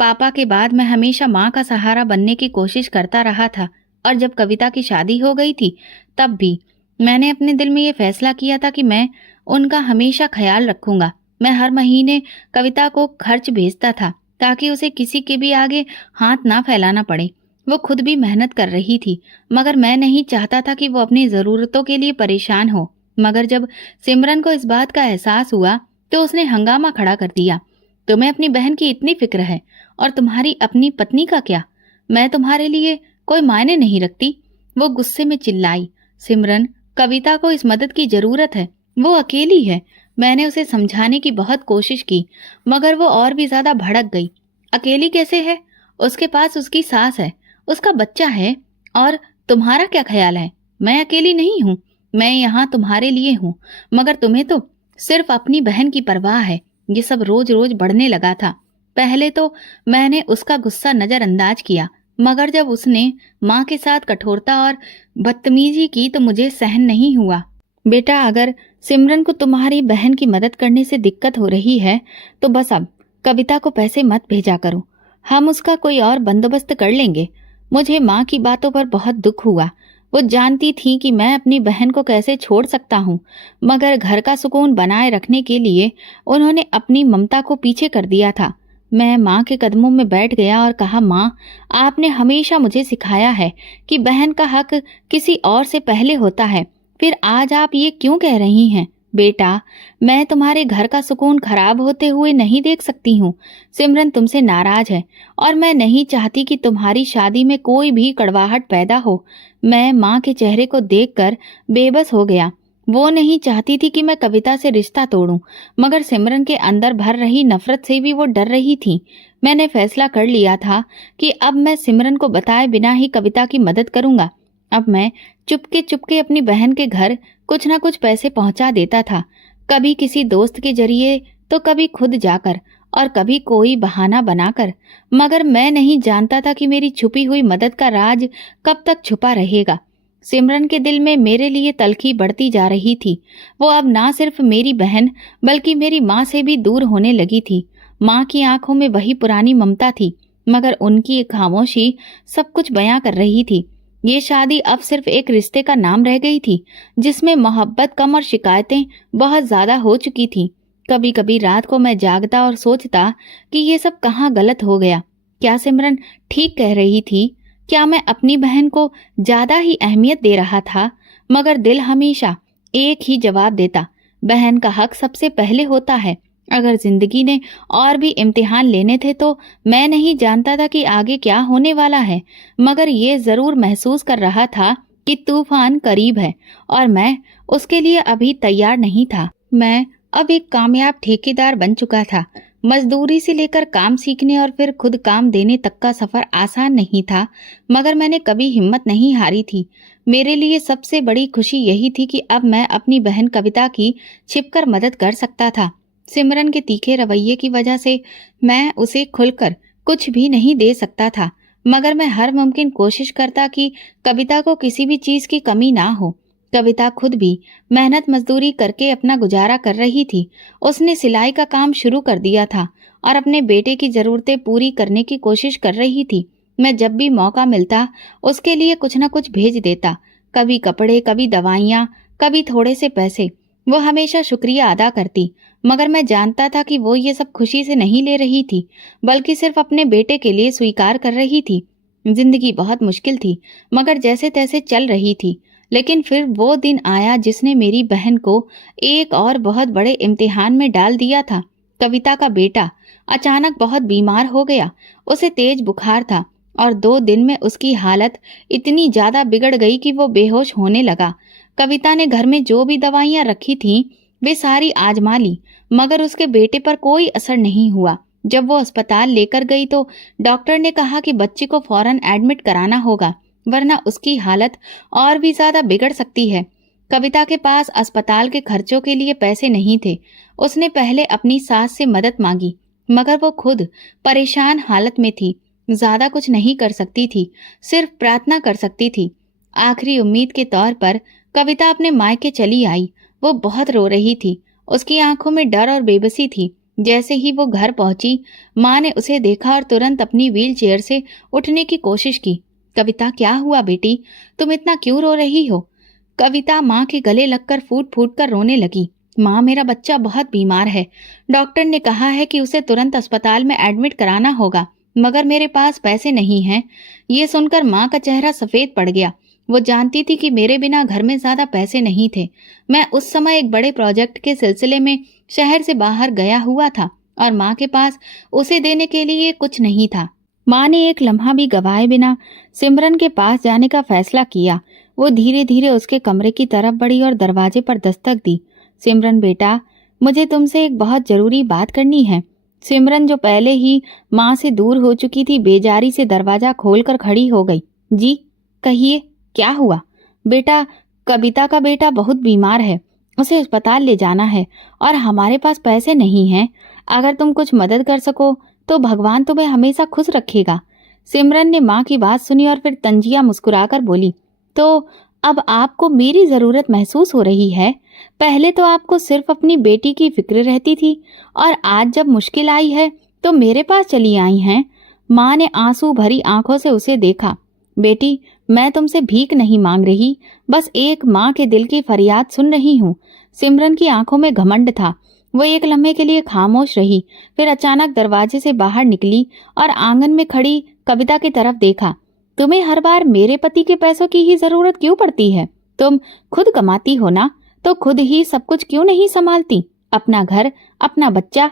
पापा के बाद मैं हमेशा माँ का सहारा बनने की कोशिश करता रहा था और जब कविता की शादी हो गई थी, तब भी मैंने अपने दिल में ये फैसला किया था कि मैं उनका हमेशा ख्याल रखूंगा। मैं हर महीने कविता को खर्च भेजता था ताकि उसे किसी के भी आगे हाथ ना फैलाना पड़े। वो खुद भी मेहनत कर रही थी, मगर मैं नहीं चाहता था कि वो अपनी जरूरतों के लिए परेशान हो। मगर जब सिमरन को इस बात का एहसास हुआ तो उसने हंगामा खड़ा कर दिया। तुम्हें अपनी बहन की इतनी फिक्र है और तुम्हारी अपनी पत्नी का क्या? मैं तुम्हारे लिए कोई मायने नहीं रखती। वो गुस्से में चिल्लाई, सिमरन, कविता को इस मदद की जरूरत है, वो अकेली है। मैंने उसे समझाने की बहुत कोशिश की, मगर वो और भी ज्यादा भड़क गई। अकेली कैसे है? उसके पास उसकी सास है, उसका बच्चा है, और तुम्हारा क्या ख्याल है? मैं अकेली नहीं हूँ, मैं यहाँ तुम्हारे लिए हूँ, मगर तुम्हें तो सिर्फ अपनी बहन की परवाह है। ये सब रोज रोज बढ़ने लगा था। पहले तो मैंने उसका गुस्सा नजरअंदाज किया, मगर जब उसने माँ के साथ कठोरता और बदतमीजी की तो मुझे सहन नहीं हुआ। बेटा, अगर सिमरन को तुम्हारी बहन की मदद करने से दिक्कत हो रही है तो बस अब कविता को पैसे मत भेजा करो। हम उसका कोई और बंदोबस्त कर लेंगे। मुझे माँ की बातों पर बहुत दुख हुआ। वो जानती थी कि मैं अपनी बहन को कैसे छोड़ सकता हूँ, मगर घर का सुकून बनाए रखने के लिए उन्होंने अपनी ममता को पीछे कर दिया था। मैं माँ के कदमों में बैठ गया और कहा, माँ, आपने हमेशा मुझे सिखाया है कि बहन का हक किसी और से पहले होता है, फिर आज आप ये क्यों कह रही हैं? बेटा, मैं तुम्हारे घर का सुकून खराब होते हुए नहीं देख सकती हूँ। सिमरन तुमसे नाराज है और मैं नहीं चाहती कि तुम्हारी शादी में कोई भी कड़वाहट पैदा हो। मैं माँ के चेहरे को देखकर बेबस हो गया। वो नहीं चाहती थी कि मैं कविता से रिश्ता तोड़ूं, मगर सिमरन के अंदर भर रही नफरत से भी वो डर रही थी। मैंने फैसला कर लिया था कि अब मैं सिमरन को बताए बिना ही कविता की मदद करूंगा। अब मैं चुपके चुपके अपनी बहन के घर कुछ ना कुछ पैसे पहुंचा देता था, कभी किसी दोस्त के जरिए तो कभी खुद जाकर और कभी कोई बहाना बनाकर। मगर मैं नहीं जानता था कि मेरी छुपी हुई मदद का राज कब तक छुपा रहेगा। सिमरन के दिल में मेरे लिए तलखी बढ़ती जा रही थी। वो अब ना सिर्फ मेरी बहन बल्कि मेरी माँ से भी दूर होने लगी थी। माँ की आंखों में वही पुरानी ममता थी, मगर उनकी खामोशी सब कुछ बयां कर रही थी। ये शादी अब सिर्फ एक रिश्ते का नाम रह गई थी, जिसमें मोहब्बत कम और शिकायतें बहुत ज्यादा हो चुकी थी। कभी कभी रात को मैं जागता और सोचता कि ये सब कहाँ गलत हो गया। क्या सिमरन ठीक कह रही थी? क्या मैं अपनी बहन को ज्यादा ही अहमियत दे रहा था? मगर दिल हमेशा एक ही जवाब देता, बहन का हक सबसे पहले होता है। अगर जिंदगी ने और भी इम्तिहान लेने थे तो मैं नहीं जानता था कि आगे क्या होने वाला है, मगर ये जरूर महसूस कर रहा था कि तूफान करीब है और मैं उसके लिए अभी तैयार नहीं था। मैं अब एक कामयाब ठेकेदार बन चुका था। मजदूरी से लेकर काम सीखने और फिर खुद काम देने तक का सफर आसान नहीं था, मगर मैंने कभी हिम्मत नहीं हारी थी। मेरे लिए सबसे बड़ी खुशी यही थी कि अब मैं अपनी बहन कविता की छिपकर मदद कर सकता था। सिमरन के तीखे रवैये की वजह से मैं उसे खुलकर कुछ भी नहीं दे सकता था, मगर मैं हर मुमकिन कोशिश करता कि कविता को किसी भी चीज की कमी ना हो। कविता खुद भी मेहनत मजदूरी करके अपना गुजारा कर रही थी। उसने सिलाई का काम शुरू कर दिया था और अपने बेटे की जरूरतें पूरी करने की कोशिश कर रही थी। मैं जब भी मौका मिलता उसके लिए कुछ न कुछ भेज देता, कभी कपड़े, कभी दवाइयाँ, कभी थोड़े से पैसे। वो हमेशा शुक्रिया अदा करती, मगर मैं जानता था कि वो ये सब खुशी से नहीं ले रही थी, बल्कि सिर्फ अपने बेटे के लिए स्वीकार कर रही थी। जिंदगी बहुत मुश्किल थी, मगर जैसे तैसे चल रही थी। लेकिन फिर वो दिन आया जिसने मेरी बहन को एक और बहुत बड़े इम्तिहान में डाल दिया था। कविता का बेटा अचानक बहुत बीमार हो गया। उसे तेज बुखार था और 2 दिन में उसकी हालत इतनी ज्यादा बिगड़ गई कि वो बेहोश होने लगा। कविता ने घर में जो भी दवाइयां रखी थीं वे सारी आजमा ली, मगर उसके बेटे पर कोई असर नहीं हुआ। जब वो अस्पताल लेकर गई तो डॉक्टर ने कहा कि बच्चे को फौरन एडमिट कराना होगा, वरना उसकी हालत और भी ज्यादा बिगड़ सकती है। कविता के पास अस्पताल के खर्चों के लिए पैसे नहीं थे। उसने पहले अपनी सास से मदद मांगी, मगर वो खुद परेशान हालत में थी। ज्यादा कुछ नहीं कर सकती थी, सिर्फ प्रार्थना कर सकती थी। आखिरी उम्मीद के तौर पर कविता अपने मायके चली आई। वो बहुत रो रही थी। उसकी आंखों में डर और बेबसी थी। जैसे ही वो घर पहुंची, माँ ने उसे देखा और तुरंत अपनी व्हील चेयर से उठने की कोशिश की। कविता, क्या हुआ बेटी? तुम इतना क्यों रो रही हो? कविता माँ के गले लगकर फूट फूट कर रोने लगी। माँ, मेरा बच्चा बहुत बीमार है। डॉक्टर ने कहा है कि उसे तुरंत अस्पताल में एडमिट कराना होगा, मगर मेरे पास पैसे नहीं हैं। ये सुनकर माँ का चेहरा सफेद पड़ गया। वो जानती थी कि मेरे बिना घर में ज्यादा पैसे नहीं थे। मैं उस समय एक बड़े प्रोजेक्ट के सिलसिले में शहर से बाहर गया हुआ था और माँ के पास उसे देने के लिए कुछ नहीं था। माँ ने एक लम्हा भी गवाए बिना सिमरन के पास जाने का फैसला किया। वो धीरे धीरे उसके कमरे की तरफ बढ़ी और दरवाजे पर दस्तक दी। सिमरन बेटा, मुझे तुमसे एक बहुत जरूरी बात करनी है। सिमरन, जो पहले ही माँ से दूर हो चुकी थी, बेजारी से दरवाजा खोलकर खड़ी हो गई। जी कहिए, क्या हुआ? बेटा, कविता का बेटा बहुत बीमार है, उसे अस्पताल ले जाना है और हमारे पास पैसे नहीं हैं। अगर तुम कुछ मदद कर सको तो भगवान तुम्हें हमेशा खुश रखेगा। सिमरन ने माँ की बात सुनी और फिर तंजिया मुस्कुराकर बोली, तो अब आपको मेरी जरूरत महसूस हो रही है? पहले तो आपको सिर्फ अपनी बेटी की फिक्र रहती थी और आज जब मुश्किल आई है तो मेरे पास चली आई हैं। माँ ने आंसू भरी आंखों से उसे देखा। बेटी, मैं तुमसे भीख नहीं मांग रही, बस एक माँ के दिल की फरियाद सुन रही हूँ। सिमरन की आंखों में घमंड था। वो एक लम्हे के लिए खामोश रही, फिर अचानक दरवाजे से बाहर निकली और आंगन में खड़ी कविता की तरफ देखा। तुम्हें हर बार मेरे पति के पैसों की ही जरूरत क्यों पड़ती है? तुम खुद कमाती हो ना, तो खुद ही सब कुछ क्यों नहीं संभालती? अपना घर, अपना बच्चा।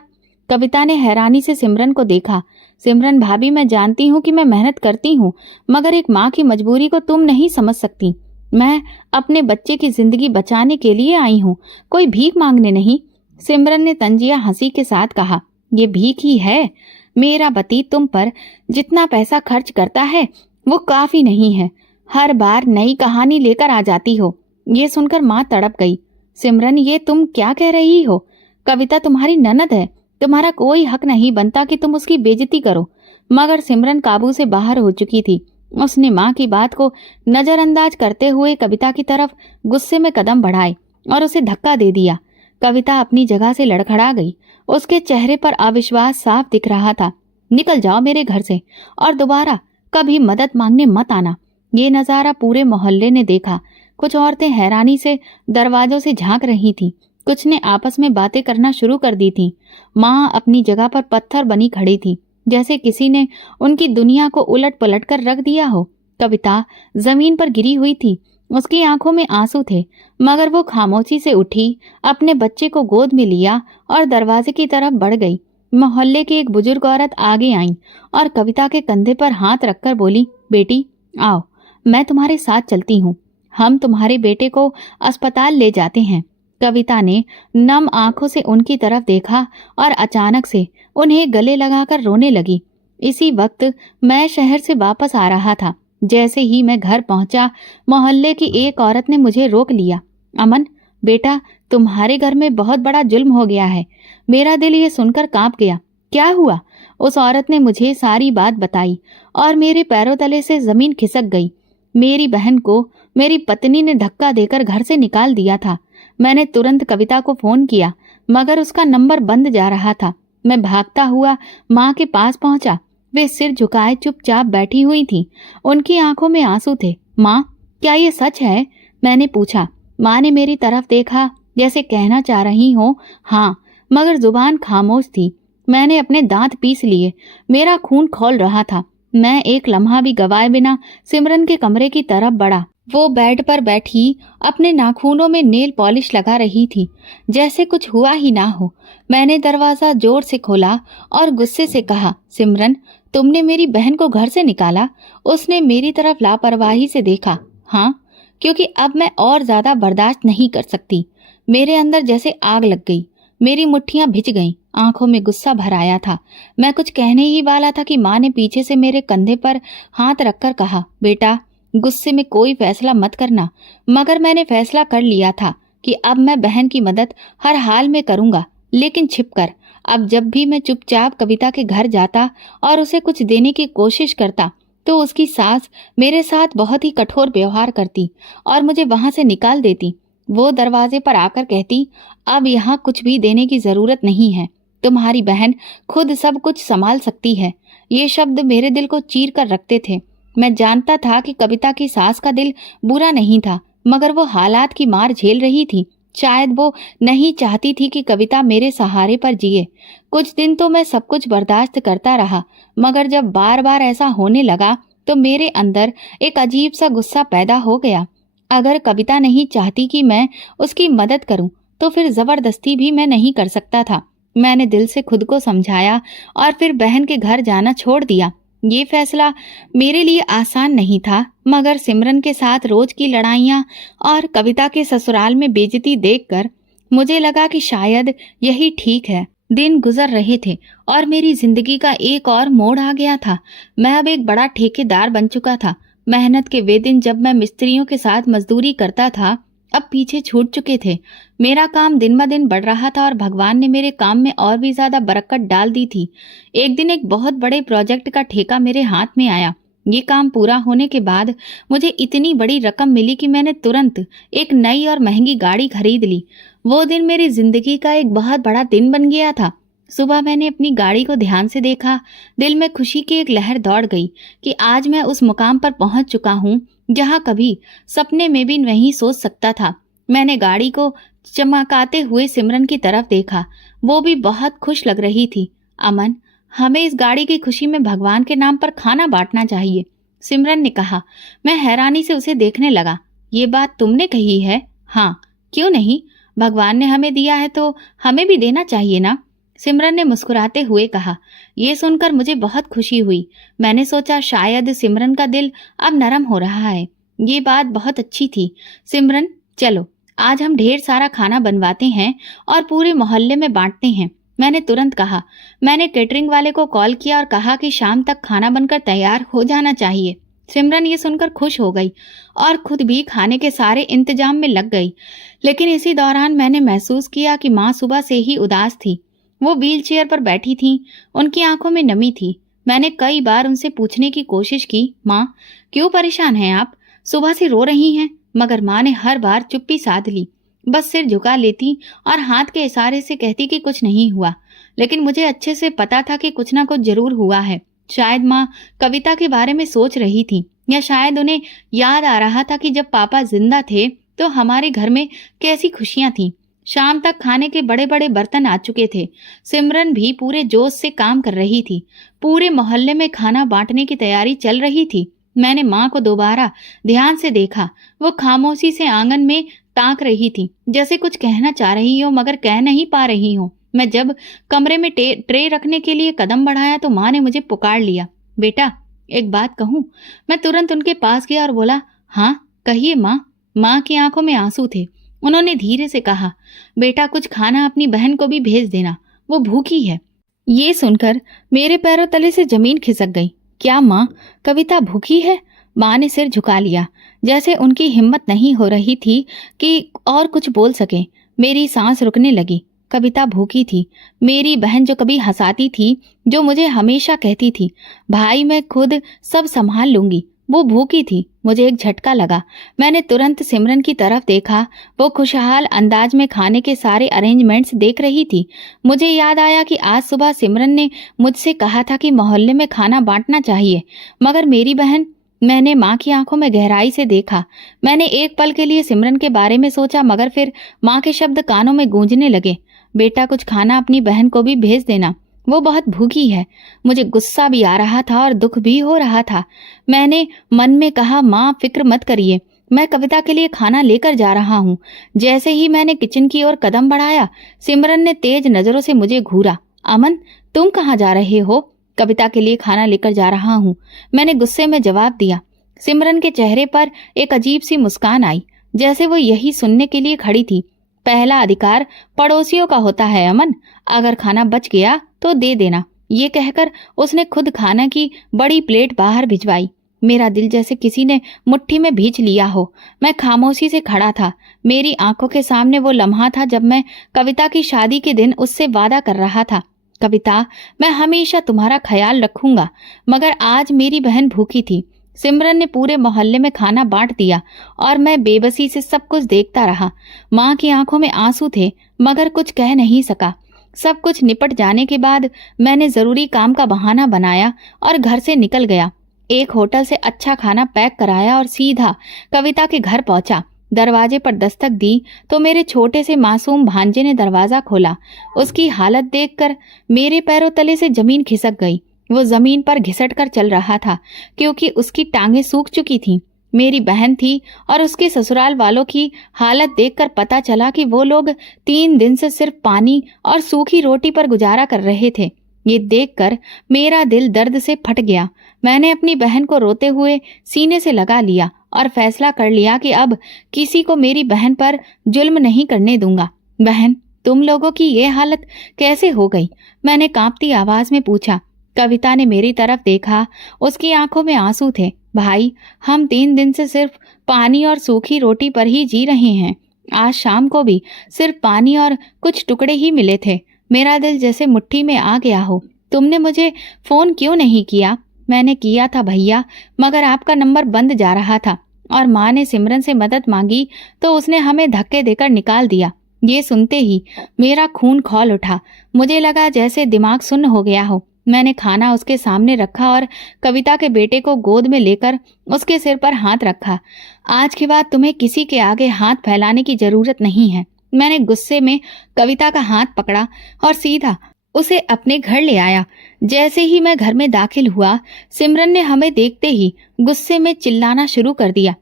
कविता ने हैरानी से सिमरन को देखा। सिमरन भाभी, मैं जानती हूँ कि मैं मेहनत करती हूँ, मगर एक माँ की मजबूरी को तुम नहीं समझ सकती। मैं अपने बच्चे की जिंदगी बचाने के लिए आई हूँ, कोई भीख मांगने नहीं। सिमरन ने तंजिया हंसी के साथ कहा, ये भीख ही है। मेरा पति तुम पर जितना पैसा खर्च करता है वो काफी नहीं है। हर बार नई कहानी लेकर आ जाती हो। ये सुनकर माँ तड़प गई। सिमरन, ये तुम क्या कह रही हो? कविता तुम्हारी ननद है, तुम्हारा कोई हक नहीं बनता कि तुम उसकी बेइज्जती करो। मगर सिमरन काबू से बाहर हो चुकी थी। उसने माँ की बात को नजरअंदाज करते हुए कविता की तरफ गुस्से में कदम बढ़ाए और उसे धक्का दे दिया। कविता अपनी जगह से लड़खड़ा गई। उसके चेहरे पर अविश्वास साफ दिख रहा था। निकल जाओ मेरे घर से और दोबारा कभी मदद मांगने मत आना। ये नजारा पूरे मोहल्ले ने देखा। कुछ औरतें हैरानी से दरवाजों से झांक रही थीं, कुछ ने आपस में बातें करना शुरू कर दी थीं। माँ अपनी जगह पर पत्थर बनी खड़ी थी, जैसे किसी ने उनकी दुनिया को उलट पलट कर रख दिया हो। कविता जमीन पर गिरी हुई थी, उसकी आंखों में आंसू थे, मगर वो खामोशी से उठी, अपने बच्चे को गोद में लिया और दरवाजे की तरफ बढ़ गई। मोहल्ले की एक बुजुर्ग औरत आगे आई और कविता के कंधे पर हाथ रखकर बोली, बेटी आओ, मैं तुम्हारे साथ चलती हूँ। हम तुम्हारे बेटे को अस्पताल ले जाते हैं। कविता ने नम आंखों से उनकी तरफ देखा और अचानक से उन्हें गले लगाकर रोने लगी। इसी वक्त मैं शहर से वापस आ रहा था। जैसे ही मैं घर पहुंचा, मोहल्ले की एक औरत ने मुझे रोक लिया। अमन बेटा, तुम्हारे घर में बहुत बड़ा जुल्म हो गया है। मेरा दिल ये सुनकर कांप गया। क्या हुआ? उस औरत ने मुझे सारी बात बताई और मेरे पैरों तले से जमीन खिसक गई। मेरी बहन को मेरी पत्नी ने धक्का देकर घर से निकाल दिया था। मैंने तुरंत कविता को फोन किया, मगर उसका नंबर बंद जा रहा था। मैं भागता हुआ माँ के पास पहुंचा। वे सिर झुकाए चुपचाप बैठी हुई थीं। उनकी आंखों में आंसू थे। माँ, क्या ये सच है? मैंने पूछा। माँ ने मेरी तरफ देखा, जैसे कहना चाह रही हो हाँ, मगर जुबान खामोश थी। मैंने अपने दांत पीस लिए। मेरा खून खौल रहा था। मैं एक लम्हा भी गवाए बिना सिमरन के कमरे की तरफ बढ़ा। वो बेड पर बैठी अपने नाखूनों में नेल पॉलिश लगा रही थी, जैसे कुछ हुआ ही ना हो। मैंने दरवाजा जोर से खोला और गुस्से से कहा, सिमरन, तुमने मेरी बहन को घर से निकाला? उसने मेरी तरफ लापरवाही से देखा। हाँ, क्योंकि अब मैं और ज्यादा बर्दाश्त नहीं कर सकती। मेरे अंदर जैसे आग लग गई। मेरी मुट्ठियां भिज गईं, आंखों में गुस्सा भर आया था। मैं कुछ कहने ही वाला था कि माँ ने पीछे से मेरे कंधे पर हाथ रखकर कहा, बेटा, गुस्से में कोई फैसला मत करना। मगर मैंने फैसला कर लिया था कि अब मैं बहन की मदद हर हाल में करूंगा, लेकिन छिपकर। अब जब भी मैं चुपचाप कविता के घर जाता और उसे कुछ देने की कोशिश करता, तो उसकी सास मेरे साथ बहुत ही कठोर व्यवहार करती और मुझे वहां से निकाल देती। वो दरवाजे पर आकर कहती, अब यहाँ कुछ भी देने की जरूरत नहीं है, तुम्हारी बहन खुद सब कुछ संभाल सकती है। ये शब्द मेरे दिल को चीर कर रखते थे। मैं जानता था कि कविता की सास का दिल बुरा नहीं था, मगर वो हालात की मार झेल रही थी। शायद वो नहीं चाहती थी कि कविता मेरे सहारे पर जिए। कुछ दिन तो मैं सब कुछ बर्दाश्त करता रहा, मगर जब बार बार ऐसा होने लगा तो मेरे अंदर एक अजीब सा गुस्सा पैदा हो गया। अगर कविता नहीं चाहती कि मैं उसकी मदद करूं, तो फिर जबरदस्ती भी मैं नहीं कर सकता था। मैंने दिल से खुद को समझाया और फिर बहन के घर जाना छोड़ दिया। ये फैसला मेरे लिए आसान नहीं था, मगर सिमरन के साथ रोज की लड़ाइयाँ और कविता के ससुराल में बेइज्जती देखकर मुझे लगा कि शायद यही ठीक है। दिन गुजर रहे थे और मेरी जिंदगी का एक और मोड़ आ गया था। मैं अब एक बड़ा ठेकेदार बन चुका था। मेहनत के वे दिन जब मैं मिस्त्रियों के साथ मजदूरी करता था, अब पीछे छूट चुके थे। मेरा काम दिन ब दिन बढ़ रहा था और भगवान ने मेरे काम में और भी ज्यादा बरकत डाल दी थी। एक दिन एक बहुत बड़े प्रोजेक्ट का ठेका मेरे हाथ में आया। ये काम पूरा होने के बाद मुझे इतनी बड़ी रकम मिली कि मैंने तुरंत एक नई और महंगी गाड़ी खरीद ली। वो दिन मेरी जिंदगी का एक बहुत बड़ा दिन बन गया था। सुबह मैंने अपनी गाड़ी को ध्यान से देखा। दिल में खुशी की एक लहर दौड़ गई कि आज मैं उस मुकाम पर पहुंच चुका हूं जहां कभी सपने में भी नहीं सोच सकता था। मैंने गाड़ी को चमकाते हुए सिमरन की तरफ देखा। वो भी बहुत खुश लग रही थी। अमन, हमें इस गाड़ी की खुशी में भगवान के नाम पर खाना बांटना चाहिए, सिमरन ने कहा। मैं हैरानी से उसे देखने लगा। ये बात तुमने कही है? हाँ, क्यों नहीं? भगवान ने हमें दिया है तो हमें भी देना चाहिए ना, सिमरन ने मुस्कुराते हुए कहा। ये सुनकर मुझे बहुत खुशी हुई। मैंने सोचा शायद सिमरन का दिल अब नरम हो रहा है। ये बात बहुत अच्छी थी। सिमरन, चलो आज हम ढेर सारा खाना बनवाते हैं और पूरे मोहल्ले में बांटते हैं, मैंने तुरंत कहा। मैंने केटरिंग वाले को कॉल किया और कहा कि शाम तक खाना बनकर तैयार हो जाना चाहिए। सिमरन ये सुनकर खुश हो गई और खुद भी खाने के सारे इंतजाम में लग गई। लेकिन इसी दौरान मैंने महसूस किया कि माँ सुबह से ही उदास थी। वो व्हील चेयर पर बैठी थीं, उनकी आंखों में नमी थी। मैंने कई बार उनसे पूछने की कोशिश की, माँ क्यों परेशान हैं आप? सुबह से रो रही हैं? मगर माँ ने हर बार चुप्पी साध ली, बस सिर झुका लेती और हाथ के इशारे से कहती कि कुछ नहीं हुआ। लेकिन मुझे अच्छे से पता था कि कुछ ना कुछ जरूर हुआ है। शायद माँ कविता के बारे में सोच रही थी, या शायद उन्हें याद आ रहा था कि जब पापा जिंदा थे तो हमारे घर में कैसी खुशियां थीं। शाम तक खाने के बड़े बड़े बर्तन आ चुके थे। सिमरन भी पूरे जोश से काम कर रही थी। पूरे मोहल्ले में खाना बांटने की तैयारी चल रही थी। मैंने माँ को दोबारा ध्यान से देखा। वो खामोशी से आंगन में ताक रही थी, जैसे कुछ कहना चाह रही हो मगर कह नहीं पा रही हो। मैं जब कमरे में ट्रे रखने के लिए कदम बढ़ाया तो माँ ने मुझे पुकार लिया, बेटा एक बात कहूँ? मैं तुरंत उनके पास गया और बोला, हाँ कहिए माँ। माँ की आंखों में आंसू थे। उन्होंने धीरे से कहा, बेटा कुछ खाना अपनी बहन को भी भेज देना, वो भूखी है। ये सुनकर मेरे पैरों तले से जमीन खिसक गई। क्या माँ, कविता भूखी है? माँ ने सिर झुका लिया, जैसे उनकी हिम्मत नहीं हो रही थी कि और कुछ बोल सके। मेरी सांस रुकने लगी। कविता भूखी थी। मेरी बहन जो कभी हंसाती थी, जो मुझे हमेशा कहती थी, भाई मैं खुद सब संभाल लूंगी, वो भूखी थी। मुझे एक झटका लगा। मैंने तुरंत सिमरन की तरफ देखा। वो खुशहाल अंदाज में खाने के सारे अरेंजमेंट्स देख रही थी। मुझे याद आया कि आज सुबह सिमरन ने मुझसे कहा था कि मोहल्ले में खाना बांटना चाहिए, मगर मेरी बहन। मैंने माँ की आंखों में गहराई से देखा। मैंने एक पल के लिए सिमरन के बारे में सोचा, मगर फिर माँ के शब्द कानों में गूंजने लगे, बेटा कुछ खाना अपनी बहन को भी भेज देना, वो बहुत भूखी है। मुझे गुस्सा भी आ रहा था और दुख भी हो रहा था। मैंने मन में कहा, माँ फिक्र मत करिए, मैं कविता के लिए खाना लेकर जा रहा हूँ। जैसे ही मैंने किचन की ओर कदम बढ़ाया, सिमरन ने तेज नजरों से मुझे घूरा। अमन, तुम कहाँ जा रहे हो? कविता के लिए खाना लेकर जा रहा हूँ, मैंने गुस्से में जवाब दिया। सिमरन के चेहरे पर एक अजीब सी मुस्कान आई, जैसे वो यही सुनने के लिए खड़ी थी। पहला अधिकार पड़ोसियों का होता है अमन, अगर खाना बच गया तो दे देना। ये कहकर उसने खुद खाना की बड़ी प्लेट बाहर भिजवाई। मेरा दिल जैसे किसी ने मुट्ठी में भींच लिया हो। मैं खामोशी से खड़ा था। मेरी आंखों के सामने वो लम्हा था जब मैं कविता की शादी के दिन उससे वादा कर रहा था, कविता मैं हमेशा तुम्हारा ख्याल रखूंगा। मगर आज मेरी बहन भूखी थी। सिमरन ने पूरे मोहल्ले में खाना बांट दिया और मैं बेबसी से सब कुछ देखता रहा। माँ की आंखों में आंसू थे, मगर कुछ कह नहीं सका। सब कुछ निपट जाने के बाद मैंने जरूरी काम का बहाना बनाया और घर से निकल गया। एक होटल से अच्छा खाना पैक कराया और सीधा कविता के घर पहुंचा। दरवाजे पर दस्तक दी तो मेरे छोटे से मासूम भांजे ने दरवाजा खोला। उसकी हालत देखकर मेरे पैरों तले से जमीन खिसक गई। वो जमीन पर घिसट कर चल रहा था क्योंकि उसकी टांगें सूख चुकी थीं। मेरी बहन थी और उसके ससुराल वालों की हालत देखकर पता चला कि वो लोग 3 दिन से सिर्फ पानी और सूखी रोटी पर गुजारा कर रहे थे। ये देखकर मेरा दिल दर्द से फट गया। मैंने अपनी बहन को रोते हुए सीने से लगा लिया और फैसला कर लिया कि अब किसी को मेरी बहन पर जुल्म नहीं करने दूंगा। बहन, तुम लोगों की ये हालत कैसे हो गई? मैंने कांपती आवाज में पूछा। कविता ने मेरी तरफ देखा। उसकी आंखों में आंसू थे। भाई, हम 3 दिन से सिर्फ पानी और सूखी रोटी पर ही जी रहे हैं। आज शाम को भी सिर्फ पानी और कुछ टुकड़े ही मिले थे। मेरा दिल जैसे मुट्ठी में आ गया हो। तुमने मुझे फोन क्यों नहीं किया? मैंने किया था भैया, मगर आपका नंबर बंद जा रहा था और माँ ने सिमरन से मदद मांगी तो उसने हमें धक्के देकर निकाल दिया। ये सुनते ही मेरा खून खौल उठा। मुझे लगा जैसे दिमाग सुन्न हो गया हो। मैंने खाना उसके सामने रखा और कविता के बेटे को गोद में लेकर उसके सिर पर हाथ रखा। आज के बाद तुम्हें किसी के आगे हाथ फैलाने की जरूरत नहीं है। मैंने गुस्से में कविता का हाथ पकड़ा और सीधा उसे अपने घर ले आया। जैसे ही मैं घर में दाखिल हुआ, सिमरन ने हमें देखते ही गुस्से में चिल्लाना शुरू कर दिया।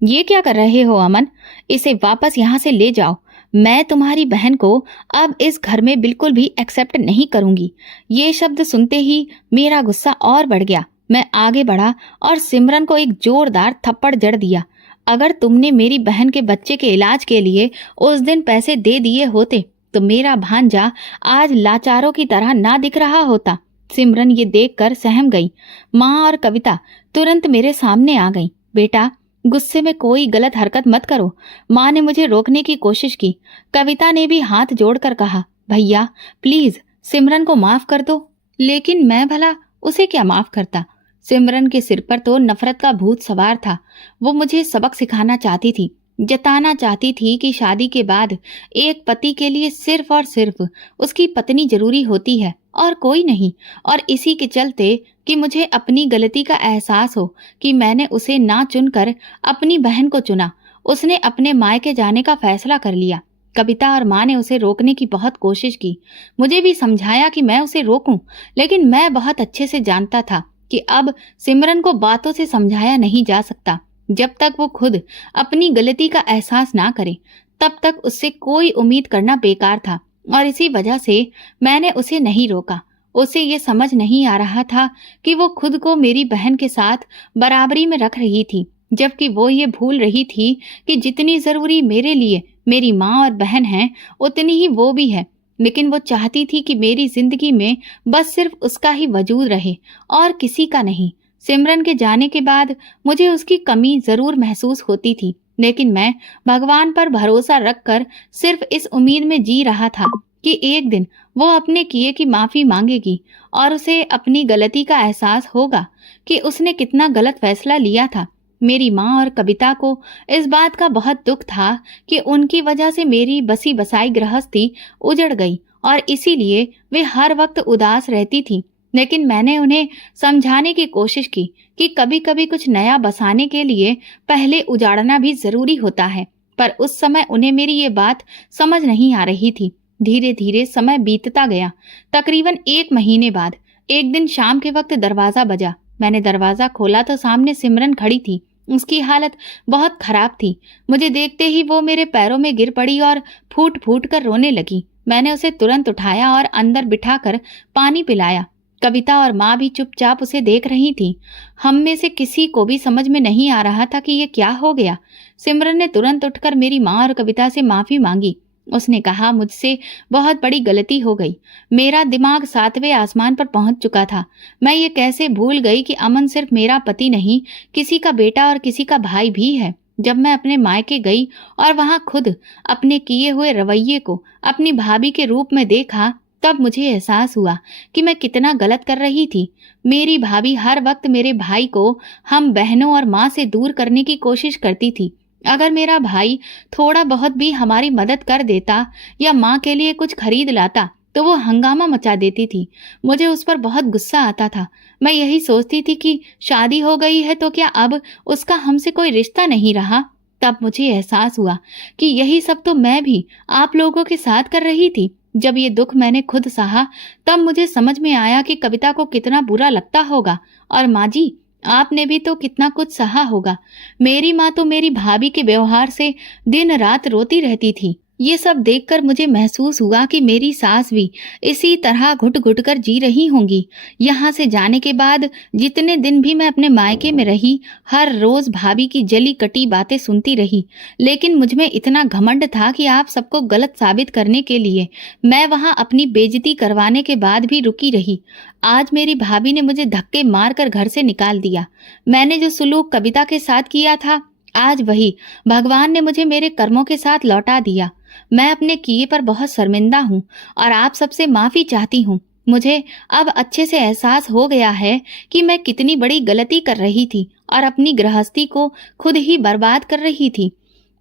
ये क्या कर रहे हो अमन? इसे वापस यहाँ से ले जाओ। मैं तुम्हारी बहन को अब इस घर में बिल्कुल भी एक्सेप्ट नहीं करूंगी। ये शब्द सुनते ही मेरा गुस्सा और बढ़ गया। मैं आगे बढ़ा और सिमरन को एक जोरदार थप्पड़ जड़ दिया। अगर तुमने मेरी बहन के बच्चे के इलाज के लिए उस दिन पैसे दे दिए होते तो मेरा भांजा आज लाचारों की तरह ना दिख रहा होता। सिमरन ये देखकर सहम गई। माँ और कविता तुरंत मेरे सामने आ गई। बेटा, गुस्से में कोई गलत हरकत मत करो। माँ ने मुझे रोकने की कोशिश की। कविता ने भी हाथ जोड़कर कहा, भैया प्लीज सिमरन को माफ कर दो। लेकिन मैं भला उसे क्या माफ करता? सिमरन के सिर पर तो नफरत का भूत सवार था। वो मुझे सबक सिखाना चाहती थी, जताना चाहती थी कि शादी के बाद एक पति के लिए सिर्फ और सिर्फ उसकी पत्नी जरूरी होती है और कोई नहीं। और इसी के चलते कि मुझे अपनी गलती का एहसास हो कि मैंने उसे ना चुनकर अपनी बहन को चुना, उसने अपने मायके जाने का फैसला कर लिया। कविता और माँ ने उसे रोकने की बहुत कोशिश की। मुझे भी समझाया कि मैं उसे रोकूं, लेकिन मैं बहुत अच्छे से जानता था कि अब सिमरन को बातों से समझाया नहीं जा सकता। जब तक वो खुद अपनी गलती का एहसास ना करे, तब तक उससे कोई उम्मीद करना बेकार था। और इसी वजह से मैंने उसे नहीं रोका। उसे ये समझ नहीं आ रहा था कि वो खुद को मेरी बहन के साथ बराबरी में रख रही थी, जबकि वो ये भूल रही थी कि जितनी जरूरी मेरे लिए मेरी माँ और बहन है, उतनी ही वो भी है। लेकिन वो चाहती थी कि मेरी जिंदगी में बस सिर्फ उसका ही वजूद रहे और किसी का नहीं। सिमरन के जाने के बाद मुझे उसकी कमी जरूर महसूस होती थी, लेकिन मैं भगवान पर भरोसा रखकर सिर्फ इस उम्मीद में जी रहा था कि एक दिन वो अपने किए की माफी मांगेगी और उसे अपनी गलती का एहसास होगा कि उसने कितना गलत फैसला लिया था। मेरी माँ और कविता को इस बात का बहुत दुख था कि उनकी वजह से मेरी बसी बसाई गृहस्थी उजड़ गई और इसीलिए वे हर वक्त उदास रहती थी। लेकिन मैंने उन्हें समझाने की कोशिश की कि कभी कभी कुछ नया बसाने के लिए पहले उजाड़ना भी जरूरी होता है, पर उस समय उन्हें मेरी ये बात समझ नहीं आ रही थी। धीरे धीरे समय बीतता गया। तकरीबन 1 महीने बाद एक दिन शाम के वक्त दरवाजा बजा। मैंने दरवाजा खोला तो सामने सिमरन खड़ी थी। उसकी हालत बहुत खराब थी। मुझे देखते ही वो मेरे पैरों में गिर पड़ी और फूट फूट कर रोने लगी। मैंने उसे तुरंत उठाया और अंदर बिठाकर पानी पिलाया। कविता और माँ भी चुपचाप उसे देख रही थी। हम में से किसी को भी समझ में नहीं आ रहा था कि ये क्या हो गया। सिमरन ने तुरंत उठकर मेरी माँ और कविता से माफी मांगी। उसने कहा, मुझसे बहुत बड़ी गलती हो गई। मेरा दिमाग 7वें आसमान पर पहुंच चुका था। मैं ये कैसे भूल गई कि अमन सिर्फ मेरा पति नहीं, किसी का बेटा और किसी का भाई भी है। जब मैं अपने मायके गई और वहां खुद अपने किए हुए रवैये को अपनी भाभी के रूप में देखा, तब मुझे एहसास हुआ कि मैं कितना गलत कर रही थी। मेरी भाभी हर वक्त मेरे भाई को हम बहनों और माँ से दूर करने की कोशिश करती थी। अगर मेरा भाई थोड़ा बहुत भी हमारी मदद कर देता या माँ के लिए कुछ खरीद लाता तो वो हंगामा मचा देती थी। मुझे उस पर बहुत गुस्सा आता था। मैं यही सोचती थी कि शादी हो गई है तो क्या अब उसका हमसे कोई रिश्ता नहीं रहा। तब मुझे एहसास हुआ कि यही सब तो मैं भी आप लोगों के साथ कर रही थी। जब ये दुख मैंने खुद सहा, तब मुझे समझ में आया कि कविता को कितना बुरा लगता होगा। और माँ जी, आपने भी तो कितना कुछ सहा होगा। मेरी माँ तो मेरी भाभी के व्यवहार से दिन रात रोती रहती थी। ये सब देखकर मुझे महसूस हुआ कि मेरी सास भी इसी तरह घुट घुट कर जी रही होंगी। यहाँ से जाने के बाद जितने दिन भी मैं अपने मायके में रही, हर रोज भाभी की जली कटी बातें सुनती रही। लेकिन मुझमें इतना घमंड था कि आप सबको गलत साबित करने के लिए मैं वहाँ अपनी बेइज्जती करवाने के बाद भी रुकी रही। आज मेरी भाभी ने मुझे धक्के मारकर घर से निकाल दिया। मैंने जो सुलूक कविता के साथ किया था, आज वही भगवान ने मुझे मेरे कर्मों के साथ लौटा दिया। मैं अपने किए पर बहुत शर्मिंदा हूँ और आप सबसे माफी चाहती हूँ। मुझे अब अच्छे से एहसास हो गया है कि मैं कितनी बड़ी गलती कर रही थी और अपनी गृहस्थी को खुद ही बर्बाद कर रही थी।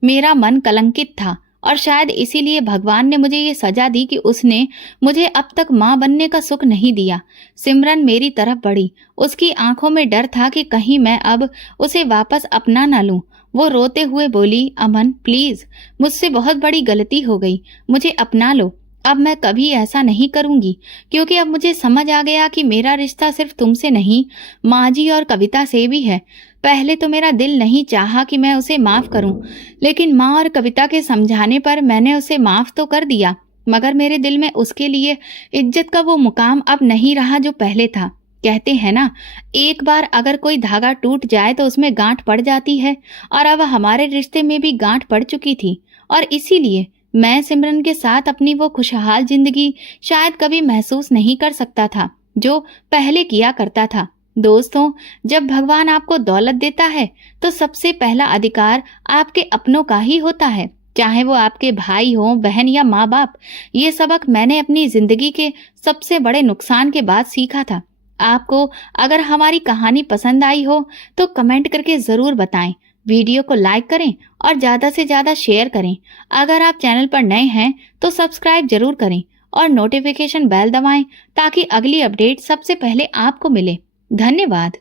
मेरा मन कलंकित था और शायद इसीलिए भगवान ने मुझे ये सजा दी कि उसने मुझे अब तक माँ बनने का सुख नहीं दिया। सिमरन मेरी तरफ बढ़ी। उसकी आंखों में डर था कि कहीं मैं अब उसे वापस अपना ना लूं। वो रोते हुए बोली, अमन प्लीज, मुझसे बहुत बड़ी गलती हो गई, मुझे अपना लो। अब मैं कभी ऐसा नहीं करूंगी, क्योंकि अब मुझे समझ आ गया कि मेरा रिश्ता सिर्फ तुमसे नहीं, माँ जी और कविता से भी है। पहले तो मेरा दिल नहीं चाहा कि मैं उसे माफ करूं, लेकिन माँ और कविता के समझाने पर मैंने उसे माफ तो कर दिया, मगर मेरे दिल में उसके लिए इज्जत का वो मुकाम अब नहीं रहा जो पहले था। कहते हैं ना, एक बार अगर कोई धागा टूट जाए तो उसमें गांठ पड़ जाती है, और अब हमारे रिश्ते में भी गांठ पड़ चुकी थी। और इसीलिए मैं सिमरन के साथ अपनी वो खुशहाल जिंदगी शायद कभी महसूस नहीं कर सकता था जो पहले किया करता था। दोस्तों, जब भगवान आपको दौलत देता है तो सबसे पहला अधिकार आपके अपनों का ही होता है, चाहे वो आपके भाई हो, बहन या माँ बाप। ये सबक मैंने अपनी जिंदगी के सबसे बड़े नुकसान के बाद सीखा था। आपको अगर हमारी कहानी पसंद आई हो तो कमेंट करके जरूर बताएं, वीडियो को लाइक करें और ज्यादा से ज्यादा शेयर करें। अगर आप चैनल पर नए हैं तो सब्सक्राइब जरूर करें और नोटिफिकेशन बेल दबाएं ताकि अगली अपडेट सबसे पहले आपको मिले। धन्यवाद।